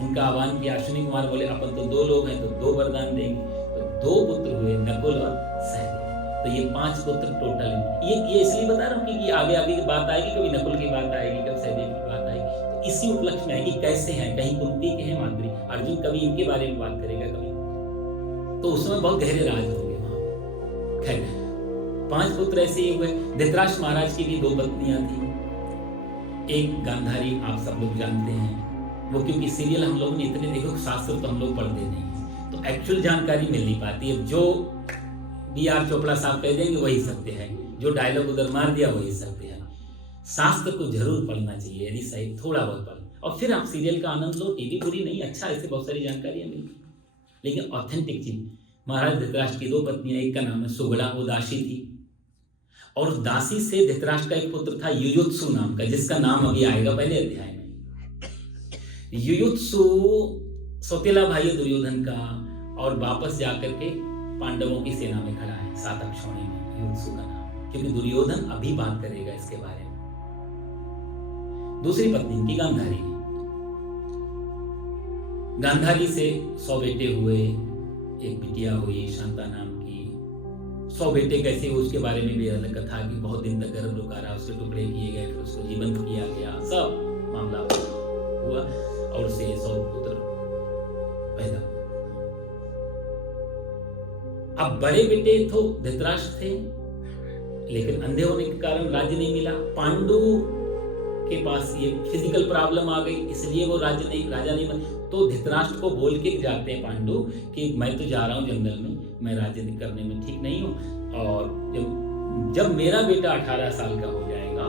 उनका आह्वान किया। अश्विनी कुमार बोले अपन तो 2 लोग हैं तो 2 वरदान देंगे। तो 2 पुत्र हुए, नकुल और सहदेव। तो ये 5 पुत्र टोटल। ये इसलिए बता रहा हूँ कि आगे आगे की बात आएगी, कभी नकुल की बात आएगी, कभी सहदेव की बात आएगी। तो इसी उपलक्ष्य में है कि कैसे हैं, कहीं कुंती के हैं माद्री, अर्जुन कभी इनके बारे में बात करेगा कभी, तो उस समय बहुत गहरे राज होंगे वहां। खैर 5 पुत्र ऐसे ही हुए। धृतराष्ट्र महाराज की भी 2 पत्नियां थी। एक गांधारी, आप सब लोग जानते हैं, वो क्योंकि सीरियल हम लोग ने इतने देखो, शास्त्र तो हम लोग पढ़ते नहीं हैं, तो एक्चुअल जानकारी मिल नहीं पाती है। जो B.R. चोपड़ा साहब कह देंगे वही सत्य है, जो डायलॉग उधर मार दिया वही सत्य है। शास्त्र को जरूर पढ़ना चाहिए, यदि सही थोड़ा बहुत पढ़, और फिर आप सीरियल का आनंद लो। टीवी पूरी नहीं, अच्छा, इससे बहुत सारी जानकारियां मिलती, लेकिन ऑथेंटिक चीज। महाराज धृतराष्ट्र की 2 पत्नियां, एक का नाम है सुगड़ा, वो दासी थी, और उस दासी से धृतराष्ट्र का एक पुत्र था युयुत्सु नाम का, जिसका नाम अभी आएगा पहले अध्याय में। युयुत्सु सौतेला भाई दुर्योधन का, और वापस जाकर के पांडवों की सेना में खड़ा है, 7 अक्षौणी में युयुत्सु का नाम, क्योंकि दुर्योधन अभी बात करेगा इसके बारे में। दूसरी पत्नी की गांधारी, गांधारी से 100 बेटे हुए, एक बिटिया हुई शांता नाम की। 100 बेटे कैसे हुए उसके बारे में भी अलग कथा, कि बहुत दिन तक गर्भ रुका रहा, उसके टुकड़े किए गए, फिर उसको जीवंत किया गया, सब मामला हुआ और उसे 100 पुत्र पैदा हुए। अब बड़े बेटे तो धृतराष्ट्र थे, लेकिन अंधे होने के कारण राज्य नहीं मिला। पांडु के पास ये फिजिकल प्रॉब्लम आ गई, इसलिए वो राजा नहीं बन। तो धृतराष्ट्र को बोल के जाते हैं पांडु कि मैं तो जा रहा हूँ जंगल में, मैं राज्य करने में ठीक नहीं हूँ, और जब मेरा बेटा 18 साल का हो जाएगा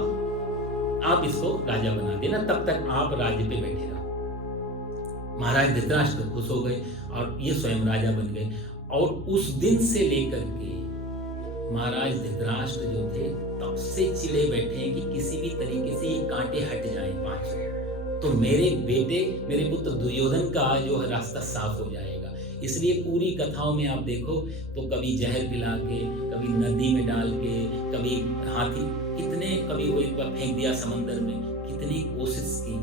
आप इसको राजा बना देना, तब तक आप राज्य पे बैठे रहो। महाराज धृतराष्ट्र खुश हो गए और ये स्वयं राजा बन गए। और उस दिन से लेकर के महाराज धृतराष्ट्र जो थे तब से चिड़े बैठे हैं कि किसी भी तरीके से ये कांटे हट जाएं 5, तो मेरे बेटे, मेरे पुत्र दुर्योधन का जो है रास्ता साफ हो जाएगा। इसलिए पूरी कथाओं में आप देखो तो कभी जहर पिला के, कभी नदी में डाल के, कभी हाथी, कितने, कभी वो एक बार फेंक दिया समंदर में, कितनी कोशिश की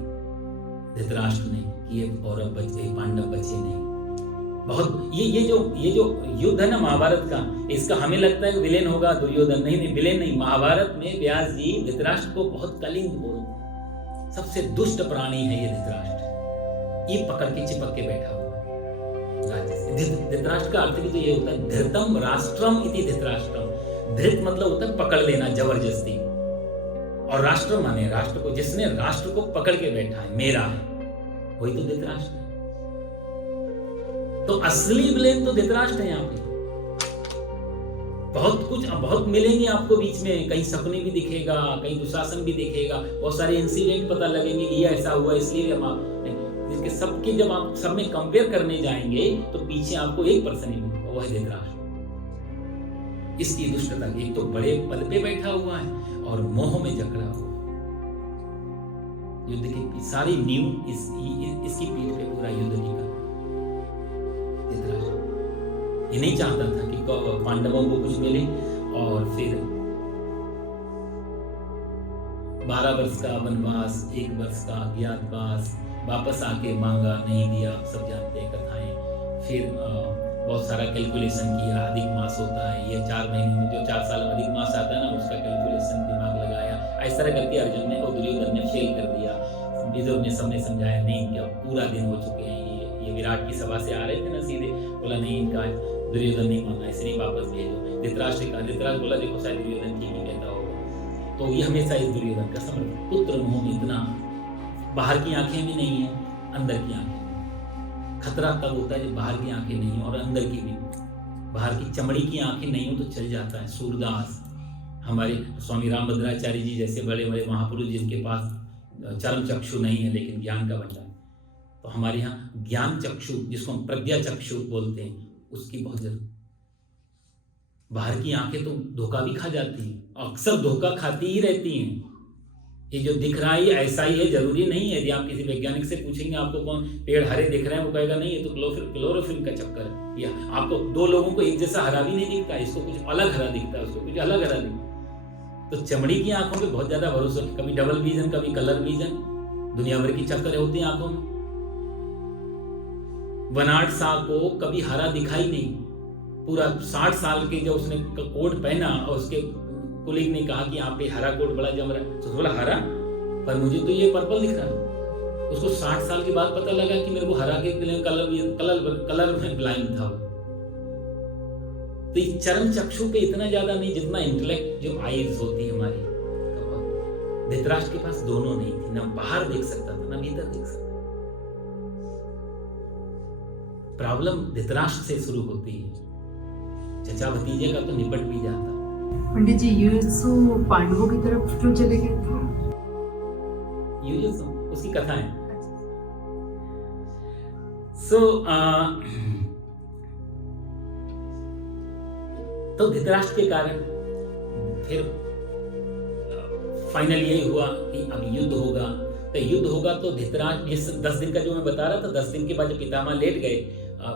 धृतराष्ट्र ने कि ये कौरव बचे, पांडव बचे नहीं। बहुत ये जो युद्ध है ना महाभारत का, इसका हमें लगता है विलेन होगा दुर्योधन, नहीं विलेन नहीं। महाभारत में व्यास जी धृतराष्ट्र को बहुत कलिंग बोलते, सबसे दुष्ट प्राणी है ये धृतराष्ट्र, ये पकड़ के चिपक के बैठा हुआ राज्य। धृतराष्ट्र का अर्थ भी तो ये होता है धृतम राष्ट्रम इति धृतराष्ट्रम। धृत मतलब होता है पकड़ लेना जबरदस्ती, और राष्ट्र माने राष्ट्र को, जिसने राष्ट्र को पकड़ के बैठा है, मेरा है, वही तो धृतराष्ट्र है। तो असली विलेन तो धृतराष्ट्र है यहाँ पे। बहुत मिलेंगे आपको बीच में, कहीं शकुनी भी दिखेगा, कहीं दुशासन भी दिखेगा, बहुत सारे इंसिडेंट पता लगेंगे कि ये ऐसा हुआ इसलिए जिसके सबके जब आप सब में कंपेयर करने जाएंगे तो पीछे आपको एक पर्सन ही मिलेगा, वो है धृतराष्ट्र। इसकी दुष्टता, एक तो बड़े पद पे बैठा हुआ है और मोह में जकड़ा हुआ, युद्ध की सारी नींव इसकी पीठ पे पूरा युद्ध टिका। धृतराष्ट्र ये नहीं चाहता था कि पांडवों को कुछ मिले, और फिर 12 वर्ष का वनवास, 1 वर्ष का अज्ञातवास, वापस आके मांगा, नहीं दिया, आप सब जानते हैं कथाएं। फिर बहुत सारा कैलकुलेशन किया, अधिक मास होता है, ये 4 महीने में जो 4 साल में अधिक मास आता है ना, उसका कैलकुलेशन दिमाग लगाया, इस तरह करके अर्जुन ने और दुर्योधन ने फेल कर दिया। विदुर ने सबने समझाया, नहीं क्या पूरा दिन हो चुके हैं, ये विराट की सभा से आ रहे थे ना सीधे, बोला नहीं इनका दुर्योधन नहीं माना, इसलिए वापस भेजो। धृतराष्ट्र का धृतराष्ट्र बोला देखो शायद दुर्योधन ठीक ही कहता होगा। तो ये हमेशा इस दुर्योधन का समर्थ पुत्र मोह में इतना, बाहर की आंखें भी नहीं है, अंदर की आंखें। खतरा तब होता है जब बाहर की आंखें नहीं और अंदर की भी, बाहर की चमड़ी की आंखें नहीं हो तो चल जाता है। सूरदास, हमारे स्वामी रामभद्राचार्य जी जैसे बड़े बड़े महापुरुष जिनके पास चरम चक्षु नहीं है लेकिन ज्ञान का भंडार, तो हमारे यहाँ ज्ञान चक्षु जिसको हम प्रज्ञा चक्षु बोलते हैं, उसकी बहुत जरूरत। बाहर की आंखें तो धोखा भी खा जाती हैं, अक्सर धोखा खाती ही रहती हैं। ये जो दिख रहा है ऐसा ही है, जरूरी नहीं है। यदि आप किसी वैज्ञानिक से पूछेंगे आपको कौन पेड़ हरे दिख रहे हैं, वो कहेगा नहीं ये तो क्लोरोफिल का चक्कर है। या आपको 2 लोगों को एक जैसा हरा भी नहीं दिखता, इसको कुछ अलग हरा दिखता है, उसको कुछ अलग हरा दिखता है। तो चमड़ी की आंखों पे बहुत ज्यादा भरोसा, कभी डबल विजन, कभी कलर विजन, दुनिया भर की चक्कर होती है आंखों में। बनाट शाह को कभी हरा दिखाई नहीं, पूरा 60 साल के जब उसने कोट पहना और उसके कुलीग ने कहा कि आप पे हरा कोट बड़ा जम रहा है, तो बोला हरा, पर मुझे तो ये पर्पल दिख रहा है। उसको 60 साल के बाद पता लगा कि मेरे को हरा के कलर में ब्लाइंड था। तो इस चरम चक्षु पे इतना ज्यादा नहीं जितना इंटेलेक्ट जो आईज होती है हमारी। धृतराष्ट्र के पास दोनों नहीं थी, ना बाहर देख सकता था ना भीतर देख सकता। प्रॉब्लम धृतराष्ट्र से शुरू होती है, चचा भतीजे का तो निपट भी जाता। पंडित जी, युयुत्सु पांडवों की तरफ क्यों चले गए थे? युयुत्सु उसकी कथा है। तो धृतराष्ट्र के कारण फिर फाइनल यही हुआ कि अब युद्ध होगा। तो युद्ध होगा तो धृतराष्ट्र, ये 10 दिन का जो मैं बता रहा था, 10 दिन के बाद जब पितामह लेट गए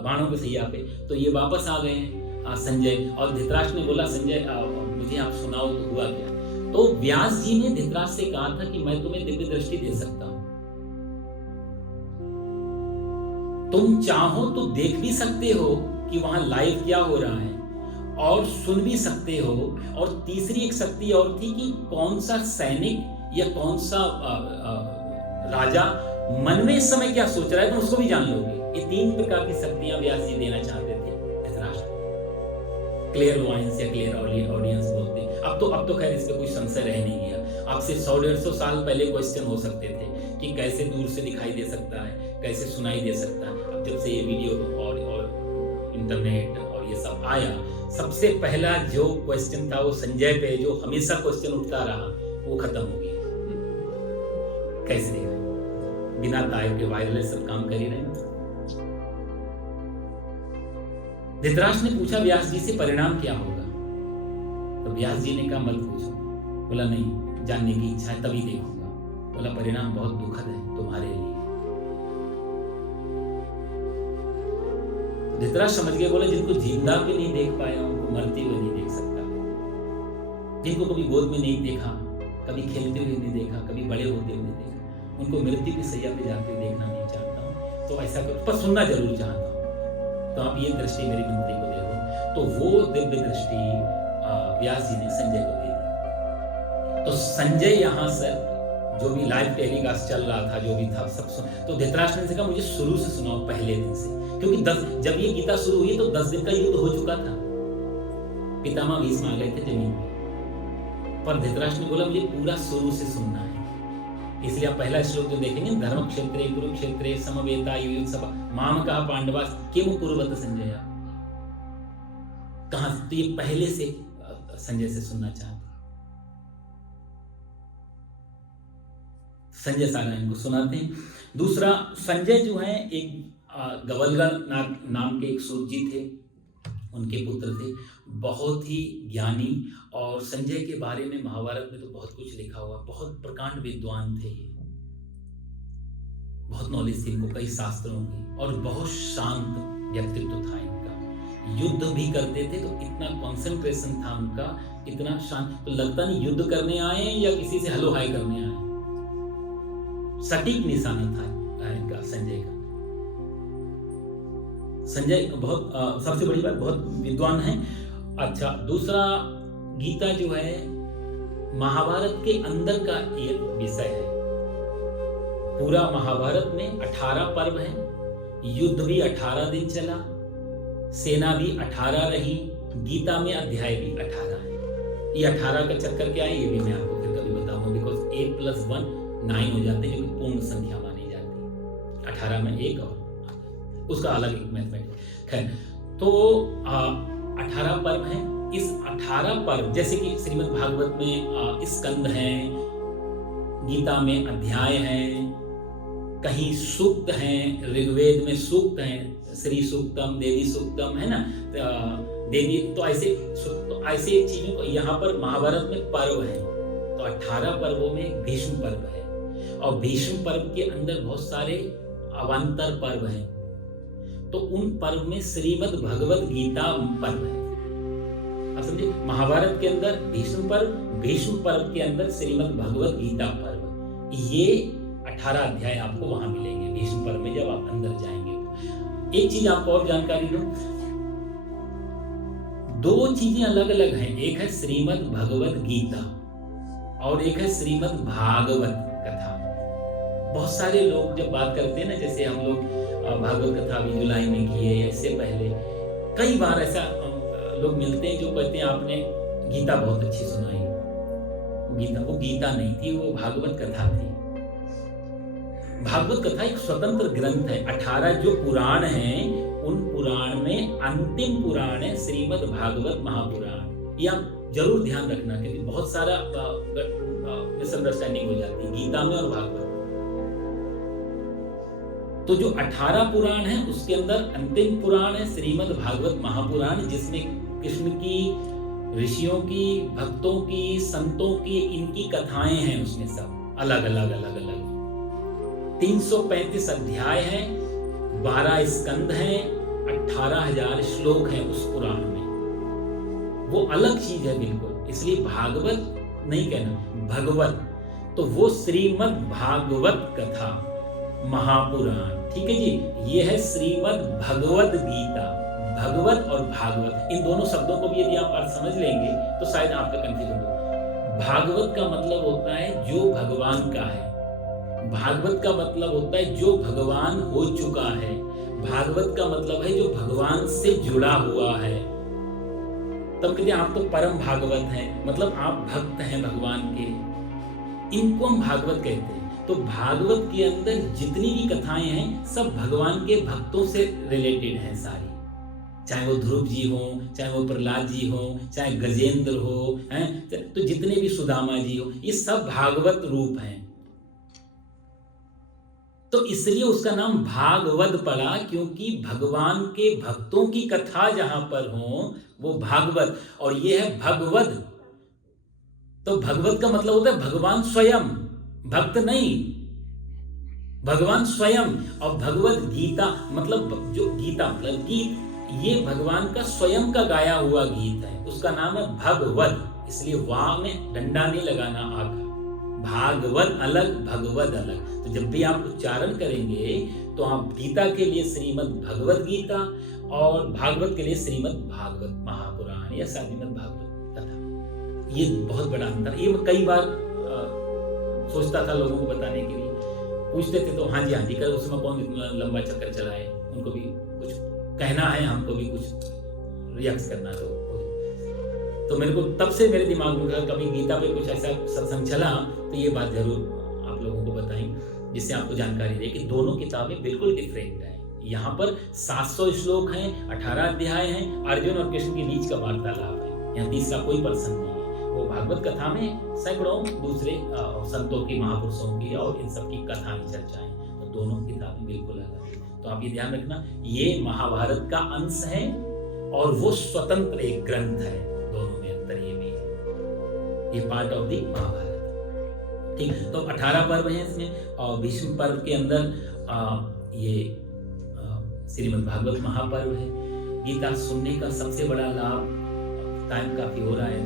बाणों के सैया पे, तो ये वापस आ गए हैं संजय। और धृतराष्ट्र ने बोला संजय मुझे आप सुनाओ तो हुआ क्या। तो व्यास जी ने धृतराष्ट्र से कहा था कि मैं तुम्हें दिव्य दृष्टि दे सकता हूं, तुम चाहो तो देख भी सकते हो कि वहां लाइव क्या हो रहा है, और सुन भी सकते हो। और तीसरी एक शक्ति और थी कि कौन सा सैनिक या कौन सा राजा मन में इस समय क्या सोच रहा है तुम उसको भी जान लोगे। ये 3 प्रकार की शक्तियां व्यास जी देना चाहते थे धृतराष्ट्र। क्लियर वॉयंस या क्लियर ऑडियंस बोलते हैं। अब तो खैर इस पे कोई संशय रह नहीं गया। आपसे 100-150 साल पहले क्वेश्चन हो सकते थे कि कैसे दूर से दिखाई दे सकता है, कैसे सुनाई दे सकता है। अब जब से ये वीडियो और इंटरनेट और ये सब आया, सबसे पहला जो क्वेश्चन था वो संजय पे जो हमेशा क्वेश्चन उठता रहा वो खत्म हो गया। कैसे देखा, बिना तार के वायरलेस सब काम कर ही रहे। धृतराष्ट्र ने पूछा व्यास जी से परिणाम क्या होगा, तो व्यास जी ने कहा मत पूछो। बोला नहीं, जानने की इच्छा है तभी देखूंगा। बोला परिणाम बहुत दुखद है तुम्हारे लिए। धृतराष्ट्र समझ गए, बोले जिनको जिंदा भी नहीं देख पाया उनको मरते हुए नहीं देख सकता, जिनको कभी गोद में नहीं देखा, कभी खेलते हुए नहीं देखा, कभी बड़े होते हुए नहीं देखा, उनको मृत्यु की सैया पे जाते हुए देखना नहीं चाहता हूँ। तो ऐसा करो, पर सुनना जरूर चाहता हूँ। तो आप ये दृष्टि मेरी मंत्री को दे दो। तो वो दिव्य दृष्टि व्यास जी ने संजय को दे दी। तो संजय यहाँ से जो भी लाइव टेलीकास्ट चल रहा था, जो भी था सब सुन। तो धृतराष्ट्र ने कहा मुझे शुरू से सुनाओ, पहले दिन से, क्योंकि जब ये गीता शुरू हुई तो 10 दिन का युद्ध हो चुका था। पितामह भीष्म आ गए थे जमीन पर। धृतराष्ट्र ने बोला मुझे पूरा शुरू से सुनना है, इसलिए आप पहला श्लोक जो देखेंगे, धर्म क्षेत्रे कुरुक्षेत्रे समवेता युयुत्सव माम कहा पांडवा किम कुरुवत संजय। कहां तो ये पहले से संजय से सुनना चाहते, संजय सारायण को सुनाते हैं। दूसरा, संजय जो है एक गवलगा नाम के एक सूत जी थे, उनके पुत्र थे, बहुत ही ज्ञानी। और संजय के बारे में महाभारत में तो बहुत कुछ लिखा हुआ, बहुत प्रकांड विद्वान थे ये, बहुत नॉलेज थी इनको कई शास्त्रों की, और बहुत शांत व्यक्तित्व था इनका। युद्ध भी करते थे तो इतना कंसंट्रेशन था उनका, इतना शांत, तो लगता नहीं युद्ध करने आए हैं या किसी से हलो हाय करने आए। सटीक निशाना था इनका, संजय का। संजय बहुत सबसे बड़ी बात, बहुत विद्वान है। अच्छा, दूसरा, गीता जो है महाभारत के अंदर का एक विषय है। पूरा महाभारत में 18 पर्व है, युद्ध भी 18 दिन चला, सेना भी 18 रही, गीता में अध्याय भी 18 है। ये 18 का चक्कर क्या है ये भी मैं आपको फिर कभी बताऊंगा, बिकॉज 8 + 1 9 हो जाते हैं, जो कि पूर्ण संख्या मानी जाती है। 18 में 1 और उसका अलग एक मैथमेटिक्स। खैर, तो 18 पर्व हैं। इस 18 पर्व, जैसे कि श्रीमद् भागवत में स्कंद हैं, गीता में अध्याय हैं, कहीं सूक्त हैं, ऋग्वेद में सूक्त हैं, श्री सूक्तम, देवी सूक्तम, है ना, देवी, तो ऐसे चीजों को यहाँ पर महाभारत में पर्व है। तो 18 पर्वों में भीष्म पर्व है, और भीष्म पर्व के अंदर बहुत सारे अवान्तर पर्व हैं। तो उन पर्व में श्रीमद् भगवत गीता पर्व है। आप समझे, महाभारत के अंदर भीष्म पर्व, भीष्म पर्व के अंदर श्रीमद् भगवत गीता पर्व, ये 18 अध्याय आपको वहां मिलेंगे भीष्म पर्व में जब आप अंदर जाएंगे। तो एक चीज आपको और जानकारी दो, 2 चीजें अलग अलग हैं, एक है श्रीमद् भगवत गीता और एक है श्रीमद् भागवत कथा। बहुत सारे लोग जब बात करते हैं ना, जैसे हम लोग भागवत कथा अभी जुलाई में किए, इससे पहले कई बार ऐसा लोग मिलते हैं जो कहते हैं आपने गीता बहुत अच्छी सुनाई। वो गीता नहीं थी, वो भागवत कथा थी। भागवत कथा एक स्वतंत्र ग्रंथ है। 18 जो पुराण हैं, उन पुराण में अंतिम पुराण है श्रीमद् भागवत महापुराण। ये आप जरूर ध्यान रखना, क्योंकि बहुत सारा मिसअंडरस्टैंडिंग हो जाती है गीता में और भागवत। तो जो 18 पुराण है उसके अंदर अंतिम पुराण है श्रीमद् भागवत महापुराण, जिसमें कृष्ण की, ऋषियों की, भक्तों की, संतों की, इनकी कथाएं हैं उसमें, सब अलग अलग अलग अलग। 335 अध्याय हैं, 12 स्कंद हैं, 18,000 श्लोक हैं उस पुराण में। वो अलग चीज है बिल्कुल, इसलिए भागवत नहीं कहना, भगवत। तो वो श्रीमद् भागवत कथा महापुराण, ठीक है जी। ये है श्रीमद् भगवत गीता। भगवत और भागवत, इन दोनों शब्दों को भी यदि आप अर्थ समझ लेंगे तो शायद आपका कंफ्यूजन हो। भागवत का मतलब होता है जो भगवान का है, भागवत का मतलब होता है जो भगवान हो चुका है, भागवत का मतलब है जो भगवान से जुड़ा हुआ है। तब कहते हैं आप तो परम भागवत हैं, मतलब आप भक्त हैं भगवान के, इनको हम भागवत कहते हैं। तो भागवत के अंदर जितनी भी कथाएं हैं सब भगवान के भक्तों से रिलेटेड हैं सारी, चाहे वो ध्रुव जी हो, चाहे वो प्रहलाद जी हो, चाहे गजेंद्र हो, हैं, तो जितने भी सुदामा जी हो, ये सब भागवत रूप हैं। तो इसलिए उसका नाम भागवत पड़ा, क्योंकि भगवान के भक्तों की कथा जहां पर हो वो भागवत, और ये है भगवत। तो भगवत का मतलब होता है भगवान स्वयं, भक्त नहीं, भगवान स्वयं। और भगवत गीता मतलब जो गीता मतलब गीत, ये भगवान का स्वयं का गाया हुआ गीत है, उसका नाम है भगवत। इसलिए वाह में डंडा नहीं लगाना, आका। भागवत अलग, भगवत अलग। तो जब भी आप उच्चारण करेंगे तो आप गीता के लिए श्रीमद् भगवत गीता और भागवत के लिए श्रीमद् भागवत महापुराण या श्रीमद् भागवत कथा, ये बहुत बड़ा अंतर। ये मैं कई बार सोचता था लोगों को बताने के लिए, पूछते थे तो हाँ जी कर, उस समय कौन इतना लंबा चक्कर चलाए, उनको भी कुछ कहना है, हमको भी कुछ रिएक्ट करना। तो मेरे को तब से मेरे दिमाग में कभी गीता पे कुछ ऐसा सत्संग चला तो ये बात जरूर आप लोग लोगों को बताई जिससे आपको जानकारी रहे कि दोनों किताबें बिल्कुल डिफरेंट हैं। यहाँ पर 700 श्लोक हैं, 18 अध्याय हैं, अर्जुन और कृष्ण के बीच का वार्तालाप है। यहाँ तीसरा कोई पर्सन नहीं है। वो भागवत कथा में सैकड़ों दूसरे संतों की, महापुरुषों की और इन सब की कथाएं, चर्चाएं, तो दोनों किताबें बिल्कुल अलग है। तो आप ये ध्यान रखना, ये महाभारत का अंश है और वो स्वतंत्र एक ग्रंथ है, दोनों में अंतर ये भी है, ये पार्ट ऑफ द महाभारत। ठीक, तो 18 पर्व हैं इसमें और भीष्म पर्व के अंदर ये श्रीमद् भागवत महापर्व है। गीता सुनने का सबसे बड़ा लाभ, टाइम काफी हो रहा है,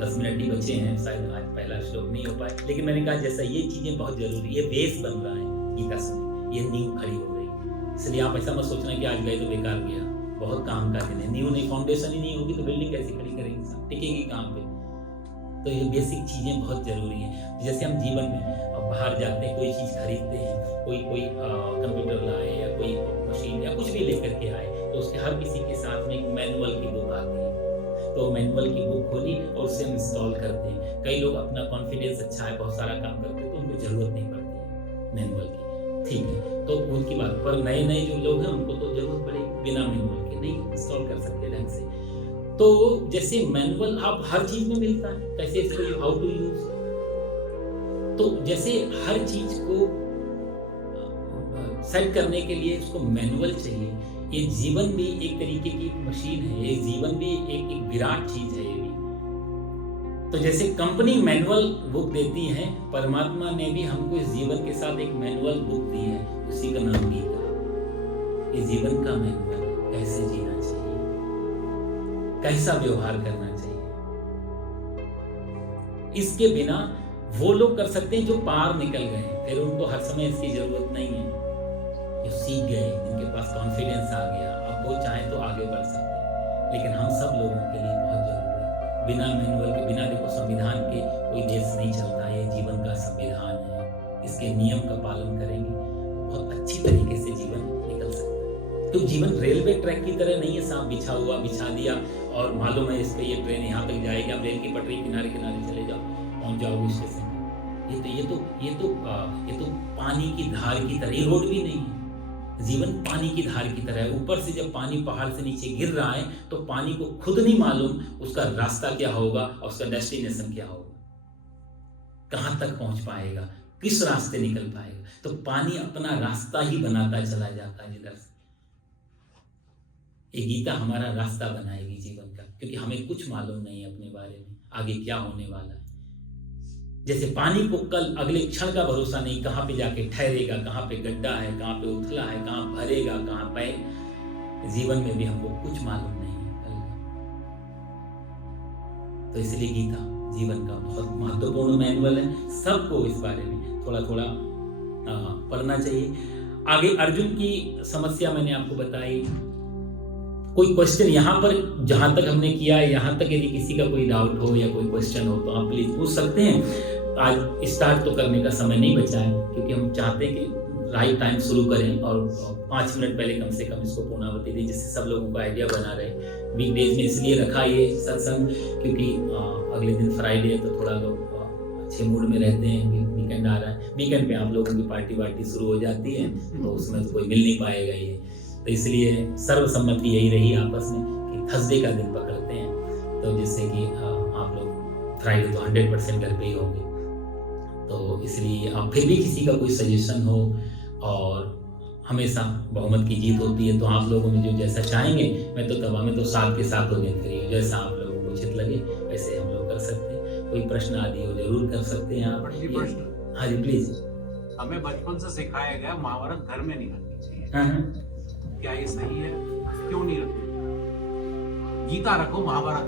10 मिनट ही बचे हैं, शायद आज पहला श्लोक नहीं हो पाए, लेकिन मैंने कहा जैसा ये चीजें बहुत जरूरी है, बेस बन रहा है गीता सुनने, ये नींव खड़ी हो गई। इसलिए आप ऐसा मत सोचना कि आज गए तो बेकार गया, बहुत काम का दिन है। नींव नहीं, फाउंडेशन ही नहीं होगी तो बिल्डिंग कैसे खड़ी करेंगे, टिकेगी कहाँ पे? तो ये बेसिक चीजें बहुत जरूरी हैं। जैसे हम जीवन में बाहर जाते हैं, कोई चीज खरीदते हैं, कोई कंप्यूटर लाए या कोई मशीन या कुछ भी लेकर के आए, तो उसके हर किसी के साथ में एक मैनुअल की बुक आती है। तो मैनुअल की बुक खोली और उसे इंस्टॉल करते हैं। कई लोग अपना कॉन्फिडेंस अच्छा है, बहुत सारा काम करते हैं, तो उनको जरूरत नहीं पड़ती है मैनुअल की, ठीक है, तो उनकी बात। पर नए जो लोग हैं उनको तो जरूरत पड़ेगी, बिना मैनुअल के नहीं इंस्टॉल कर सकते ढंग से। तो जैसे मैनुअल आप हर चीज में मिलता है, कैसे इसको हाउ टू यूज, तो जैसे हर चीज को सेट करने के लिए उसको मैनुअल चाहिए, ये जीवन भी एक तरीके की मशीन है, ये जीवन भी एक विराट चीज है ये भी। तो जैसे कंपनी मैनुअल बुक देती है, परमात्मा ने भी हमको इस जीवन के साथ एक मैनुअल बुक दी है, उसी का नाम गीता। ये जीवन का मैनुअल, कैसे जीना चाहिए, कैसा व्यवहार करना चाहिए। इसके बिना वो लोग कर सकते हैं जो पार निकल गए, फिर उनको हर समय इसकी जरूरत नहीं है, जो सीख गए, जिनके पास कॉन्फिडेंस आ गया, अब वो चाहे तो आगे बढ़ सकते हैं। लेकिन हम सब लोगों के लिए बहुत जरूरी है। बिना मैनुअल के, बिना देखो संविधान के कोई देश नहीं चलता, ये जीवन का संविधान है, इसके नियम का पालन करेंगे, बहुत अच्छी तरीके से जीवन निकल सकता है। तो जीवन रेलवे ट्रैक की तरह नहीं है, सांप बिछा हुआ, बिछा दिया और मालूम है इस पे ये ट्रेन यहाँ तक जाएगी, आप रेल की पटरी किनारे किनारे चले जाओ, पहुंच जाओगे स्टेशन। ये तो पानी की धार की तरह, ये रोड भी नहीं है, जीवन पानी की धार की तरह है। ऊपर से जब पानी पहाड़ से नीचे गिर रहा है तो पानी को खुद नहीं मालूम उसका रास्ता क्या होगा और उसका डेस्टिनेशन क्या होगा, कहां तक पहुंच पाएगा, किस रास्ते निकल पाएगा। तो पानी अपना रास्ता ही बनाता चला जाता है जिधर से। ये गीता हमारा रास्ता बनाएगी जीवन का, क्योंकि हमें कुछ मालूम नहीं है अपने बारे में, आगे क्या होने वाला है। जैसे पानी को कल अगले क्षण का भरोसा नहीं, कहाँ पे जाके ठहरेगा, कहाँ पे गड्ढा है, कहाँ पे उथला है, कहाँ भरेगा, कहाँ पे। जीवन में भी हमको कुछ मालूम नहीं है कल। तो इसलिए गीता जीवन का बहुत महत्वपूर्ण मैनुअल है, सबको इस बारे में थोड़ा थोड़ा पढ़ना चाहिए। आगे अर्जुन की समस्या मैंने आपको बताई। कोई क्वेश्चन यहाँ पर जहाँ तक हमने किया है, यहाँ तक यदि किसी का कोई डाउट हो या कोई क्वेश्चन हो तो आप प्लीज पूछ सकते हैं। आज स्टार्ट तो करने का समय नहीं बचा है, क्योंकि हम चाहते हैं कि राइट टाइम शुरू करें और 5 मिनट पहले कम से कम इसको पूर्णावती दें, जिससे सब लोगों को आइडिया बना रहे। वीकडेज में इसलिए रखा ये सत्संग क्योंकि अगले दिन फ्राइडे है, तो थोड़ा लोग अच्छे मूड में रहते हैं, वीकेंड आ रहा है। वीकेंड पे आप लोगों की पार्टी शुरू हो जाती है, तो उसमें तो कोई मिल नहीं पाएगा ये। तो इसलिए सर्वसम्मति यही रही आपस में कि थर्सडे का दिन पकड़ते हैं, तो जिससे कि आप लोग फ्राइडे तो 100% घर पे ही होंगे। तो इसलिए आप फिर भी किसी का कोई सजेशन हो, और हमेशा बहुमत की जीत होती है, तो आप लोगों में जो जैसा चाहेंगे, मैं तो तब में तो साथ के साथ हो गए फ्री, जैसा आप लोगों को उचित लगे वैसे हम लोग कर सकते हैं। कोई प्रश्न आदि हो जरूर कर सकते हैं आप। हाँ जी प्लीज। हमें बचपन से सिखाया गया महाभारत घर में नहीं रखनी चाहिए। हाँ, क्या ये सही है? क्यों नहीं रखनी? गीता रखो, महाभारत।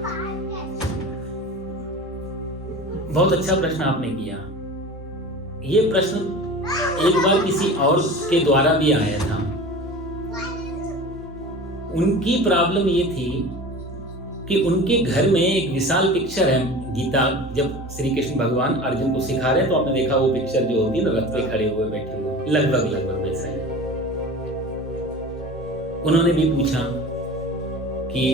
बहुत अच्छा प्रश्न आपने किया। ये प्रश्न एक बार किसी और के द्वारा भी आया था। उनकी प्रॉब्लम ये थी कि उनके घर में एक विशाल पिक्चर है गीता, जब श्री कृष्ण भगवान अर्जुन को सिखा रहे हैं, तो आपने देखा वो पिक्चर जो होती है ना, रथ पे खड़े हुए बैठे हुए, लगभग वैसा ही। उन्होंने भी पूछा कि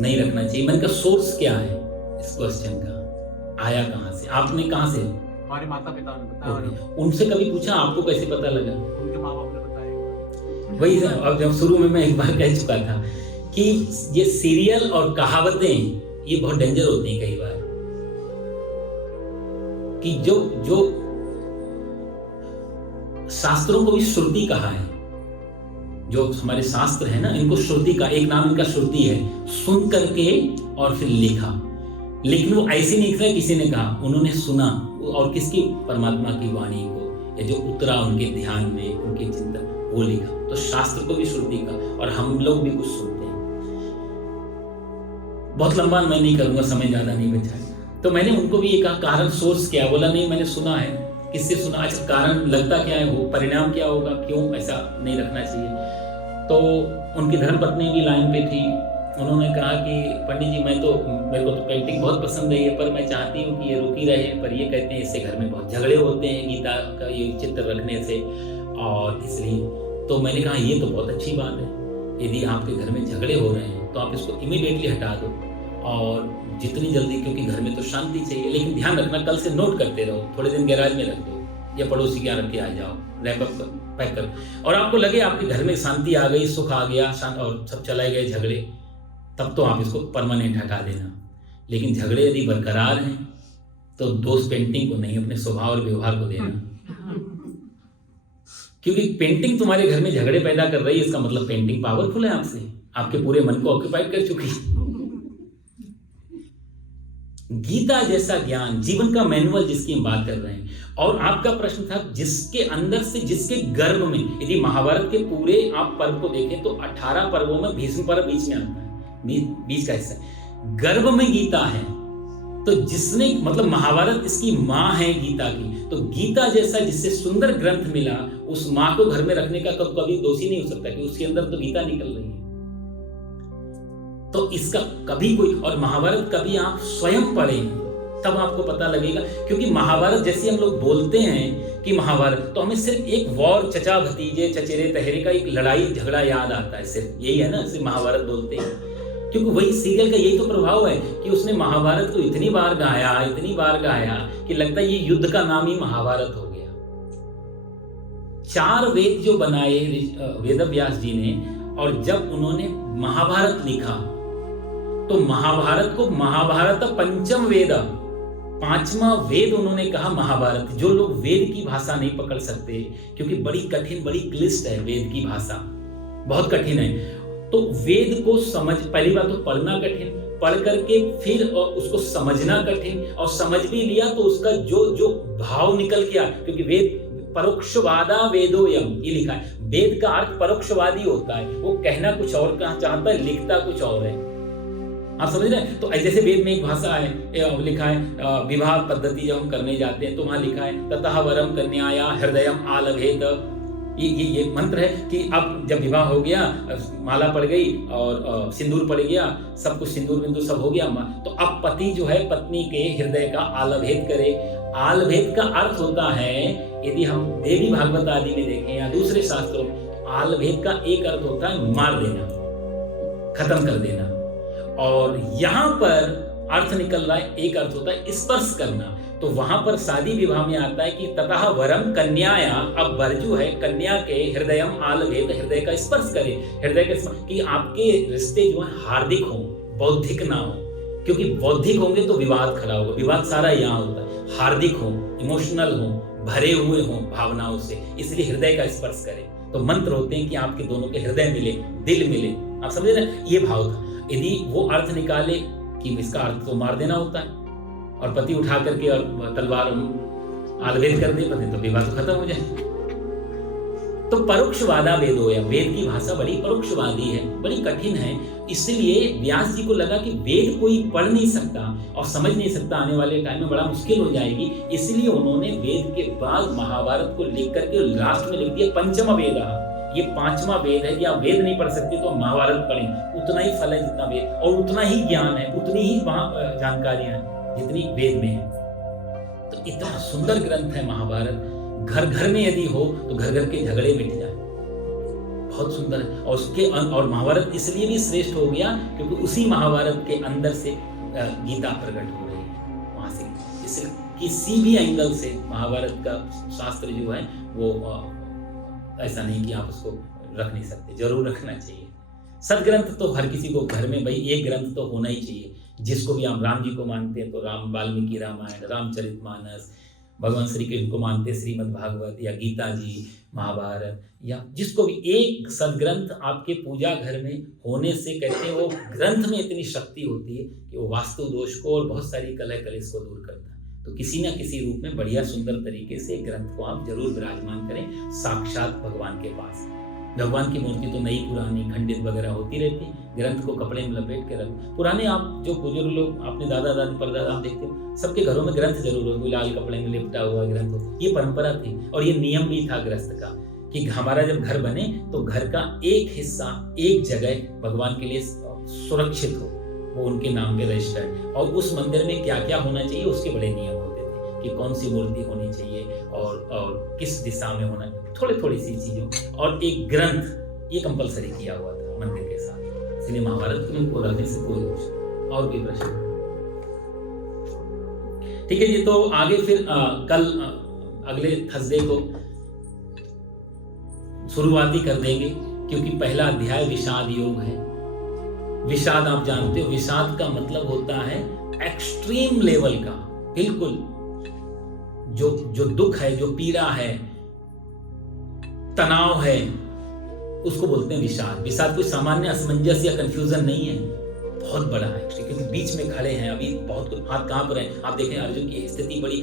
नहीं रखना चाहिए। मैंने कहा सोर्स क्या है इस क्वेश्चन का, आया कहाँ से, आपने कहाँ से हमारे माता पिता ने बताया और उनसे कभी पूछा आपको कैसे पता लगा? उनके माँ बाप ने बताया। वही है, अब जब शुरू में मैं एक बार कह चुका था कि ये सीरियल और कहावतें ये बहुत डेंजर होती हैं कई बार, कि जो शास्त्रों को भी श्रुति कहा है, जो हमारे शास्त्र है ना, इनको श्रुति का एक नाम इनका श्रुति है, सुन करके और फिर लिखा। लेकिन वो ऐसे नहीं लिखा किसी ने कहा, उन्होंने सुना और किसकी, परमात्मा की वाणी को, या जो उतरा उनके ध्यान में, उनके चिंतन, वो लिखा। तो शास्त्र को भी श्रुति का, और हम लोग भी कुछ सुनते हैं। बहुत लंबा मैं नहीं करूंगा, समय ज्यादा नहीं बचा है। तो मैंने उनको भी ये कहा कारण सोर्स क्या, बोला नहीं मैंने सुना है। किससे सुना? अच्छा कारण लगता क्या है, वो परिणाम क्या होगा, क्यों ऐसा नहीं रखना चाहिए। तो उनकी धर्मपत्नी भी लाइन पे थी, उन्होंने कहा कि पंडित जी मेरे को तो पेंटिंग बहुत पसंद है, पर मैं चाहती हूँ कि ये रुकी रहे, पर ये कहते हैं इससे घर में बहुत झगड़े होते हैं गीता का ये चित्र रखने से, और इसलिए। तो मैंने कहा ये तो बहुत अच्छी बात है, यदि आपके घर में झगड़े हो रहे हैं तो आप इसको इमीडिएटली हटा दो, और जितनी जल्दी, क्योंकि घर में तो शांति चाहिए। लेकिन ध्यान रखना कल से नोट करते रहो, थोड़े दिन गैराज में रख दो या पड़ोसी के यहाँ रख के आ जाओ, रैप अप पैक कर, और आपको लगे आपके घर में शांति आ गई, सुख आ गया, और सब चलाए गए झगड़े, तब तो आप इसको परमानेंट हटा देना। लेकिन झगड़े यदि बरकरार हैं तो दोष पेंटिंग को नहीं, अपने स्वभाव और व्यवहार को देना, क्योंकि पेंटिंग तुम्हारे घर में झगड़े पैदा कर रही है, इसका मतलब पेंटिंग पावरफुल है, आपसे आपके पूरे मन को ऑक्यूपाइड कर चुकी है। गीता जैसा ज्ञान, जीवन का मैनुअल जिसकी हम बात कर रहे हैं, और आपका प्रश्न था जिसके अंदर से, जिसके गर्भ में, यदि महाभारत के पूरे आप पर्व को देखें तो 18 पर्वों में भीष्म पर्व बीच में आता है, बीच का हिस्सा, गर्भ में गीता है। तो जिसने, मतलब महाभारत इसकी माँ है गीता की, तो गीता जैसा जिससे सुंदर ग्रंथ मिला, उस माँ को घर में रखने का कभी दोषी नहीं हो सकता कि उसके अंदर तो गीता निकल रही है। तो इसका कभी कोई, और महाभारत कभी आप स्वयं पढ़ें तब आपको पता लगेगा, क्योंकि महाभारत जैसे हम लोग बोलते हैं कि महाभारत, तो हमें सिर्फ एक वॉर, चचा भतीजे, चचेरे तहेरे का एक लड़ाई झगड़ा याद आता है, सिर्फ यही है ना, सिर्फ महाभारत बोलते हैं, क्योंकि वही सीरियल का यही तो प्रभाव है कि उसने महाभारत को इतनी बार गाया कि लगता है ये युद्ध का नाम ही महाभारत हो गया। 4 वेद जो बनाए वेदव्यास जी ने, और जब उन्होंने महाभारत लिखा तो महाभारत को महाभारत पंचम वेद, 5वां वेद उन्होंने कहा महाभारत। जो लोग वेद की भाषा नहीं पकड़ सकते, क्योंकि बड़ी कठिन, बड़ी क्लिष्ट है वेद की भाषा, बहुत कठिन है, तो वेद को समझ, पहली बात तो पढ़ना कठिन, पढ़ करके फिर उसको समझना कठिन, और समझ भी लिया तो उसका जो भाव निकल के आ, क्योंकि वेद परोक्षवादा वेदोयम ये लिखा है, वेद का अर्थ परोक्षवादी होता है, वो कहना कुछ और का चाहता है, लिखता कुछ और है। आप समझ रहे हैं? तो जैसे वेद में एक भाषा है, लिखा है विवाह पद्धति जब हम करने जाते हैं तो वहां लिखा है ततः वरम कन्याया हृदयम आलभेत, ये मंत्र है कि अब जब विवाह हो गया, माला पड़ गई और सिंदूर पड़ गया, सब कुछ सिंदूर बिंदु सब हो गया, तो अब पति जो है पत्नी के हृदय का आलभेद करे। आलभेद का अर्थ होता है, यदि हम देवी भागवत आदि में देखें या दूसरे शास्त्रों में, आलभेद का एक अर्थ होता है मार देना, खत्म कर देना, और यहाँ पर अर्थ निकल रहा है, एक अर्थ होता है स्पर्श करना। तो वहां पर शादी विवाह में आता है कि ततः वरम कन्याया, अब वर जो है कन्या के हृदयम आलभेद, हृदय का स्पर्श करे, हृदय का स्पर्श, कि आपके रिश्ते जो है हार्दिक हो, बौद्धिक ना हो, क्योंकि बौद्धिक होंगे तो विवाद खड़ा होगा, विवाद सारा यहाँ होता है, हार्दिक हो, इमोशनल हो, भरे हुए हो भावनाओं से, इसलिए हृदय का स्पर्श करे। तो मंत्र होते हैं कि आपके दोनों के हृदय मिले, दिल मिले, आप समझ रहे हैं? ये भाव था। यदि वो अर्थ निकाले कि इसका अर्थ तो मार देना होता है, और पति उठा करके और तलवार आलभेद कर दे पति, तो विवाह तो खत्म हो जाए। तो परोक्षवादा वेदो, या वेद की भाषा बड़ी परोक्षवादी है, बड़ी कठिन है, इसलिए व्यास जी को लगा कि वेद कोई पढ़ नहीं सकता और समझ नहीं सकता, आने वाले टाइम में बड़ा मुश्किल हो जाएगी, इसलिए उन्होंने वेद के बाद महाभारत को लिख करके लास्ट में लिख दिया पंचम वेद, ये 5वां वेद है। या वेद नहीं पढ़ सकते तो महाभारत पढ़ें, उतना ही फल है जितना वेद, और उतना ही ज्ञान है, उतनी ही वहां जानकारियां हैं जितनी वेद में है। तो इतना सुंदर ग्रंथ है महाभारत, घर घर में यदि हो तो घर घर के झगड़े मिट जाए, बहुत सुंदर है। और उसके और महाभारत इसलिए भी श्रेष्ठ हो गया क्योंकि उसी महाभारत के अंदर से गीता प्रकट हो रही है, वहां से। इसलिए किसी भी एंगल से महाभारत का शास्त्र जो है वो ऐसा नहीं कि आप उसको रख नहीं सकते, जरूर रखना चाहिए। सदग्रंथ तो हर किसी को घर में भाई एक ग्रंथ तो होना ही चाहिए। जिसको भी हम राम जी को मानते हैं तो राम वाल्मीकि रामायण, रामचरितमानस, भगवान श्री कृष्ण को मानते हैं श्रीमद् भागवत या गीता जी, महाभारत, या जिसको भी एक सदग्रंथ आपके पूजा घर में होने से कहते हैं वो ग्रंथ में इतनी शक्ति होती है कि वो वास्तु दोष को और बहुत सारी कलह कलेश को दूर करता है। तो किसी न किसी रूप में बढ़िया सुंदर तरीके से ग्रंथ को आप जरूर विराजमान करें साक्षात भगवान के पास। भगवान की मूर्ति तो नई पुरानी खंडित वगैरह होती रहती, ग्रंथ को कपड़े में लपेट के रख। पुराने आप जो बुजुर्ग लोग अपने दादा दादी परदादा आप देखते हो, सबके घरों में ग्रंथ जरूर हो, कोई लाल कपड़े में लिपटा हुआ ग्रंथ हो। ये परंपरा थी और ये नियम भी था गृहस्थ का कि हमारा जब घर बने तो घर का एक हिस्सा एक जगह भगवान के लिए सुरक्षित हो, वो उनके नाम पे रजिस्टर्ड। और उस मंदिर में क्या क्या होना चाहिए उसके बड़े नियम होते थे कि कौन सी मूर्ति होनी चाहिए और किस दिशा में होना, थोड़ी सी चीजों, और एक ग्रंथ ये कंपलसरी किया हुआ था मंदिर के साथ। इसलिए महाभारत में उनको रखने से कोई दोष नहीं। और कोई प्रश्न? ठीक है जी, तो आगे फिर कल अगले थर्सडे को शुरुआती कर देंगे, क्योंकि पहला अध्याय विषाद योग है। विषाद आप जानते हो, विषाद का मतलब होता है एक्सट्रीम लेवल का, बिल्कुल जो दुख है, जो पीड़ा है, तनाव है, उसको बोलते हैं विषाद। विषाद कोई सामान्य असमंजस या कंफ्यूजन नहीं है, बहुत बड़ा है, क्योंकि बीच में खड़े हैं अभी, बहुत कुछ हाथ कहाँ पर है। आप देखें अर्जुन की स्थिति बड़ी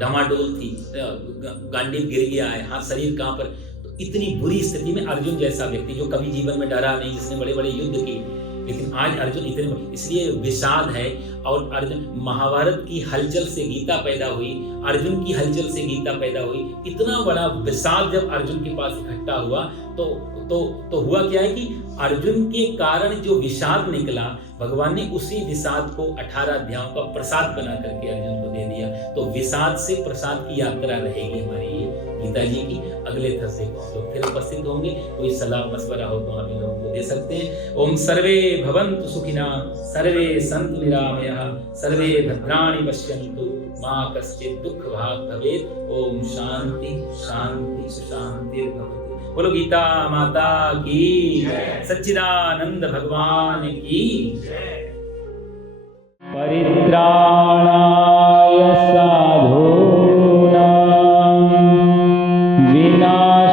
डामाडोल थी, गांडीव गिर गया है, हाथ शरीर कहाँ पर, तो इतनी बुरी स्थिति में अर्जुन जैसा व्यक्ति जो कभी जीवन में डरा नहीं, जिसने बड़े बड़े युद्ध किए, लेकिन आज अर्जुन इतने, इसलिए विषाद है। और अर्जुन, महाभारत की हलचल से गीता पैदा हुई, अर्जुन की हलचल से गीता पैदा हुई। इतना बड़ा विषाद जब अर्जुन के पास इकट्ठा हुआ तो हुआ क्या है कि अर्जुन के कारण जो विषाद निकला, भगवान ने उसी विषाद को 18 अध्यायों का प्रसाद बना करके अर्जुन को दे दिया। तो विषाद से प्रसाद की यात्रा रहेगी हमारी गीता जी की। अगले थर्सडे को हम लोग फिर उपस्थित होंगे। कोई सलाह मशवरा हो तो आप इन लोगों को दे सकते हैं। ओम सर्वे भवन्तु सुखिनः, सर्वे सन्तु निरामयः, सर्वे भद्राणि पश्यन्तु, मा कश्चित् दुःखभाग् भवेत्। ओम शांति शांति शांति भवतु। बोलो गीता माता की, सच्चिदानंद भगवान की। परित्राणाय साधूनां विनाशाय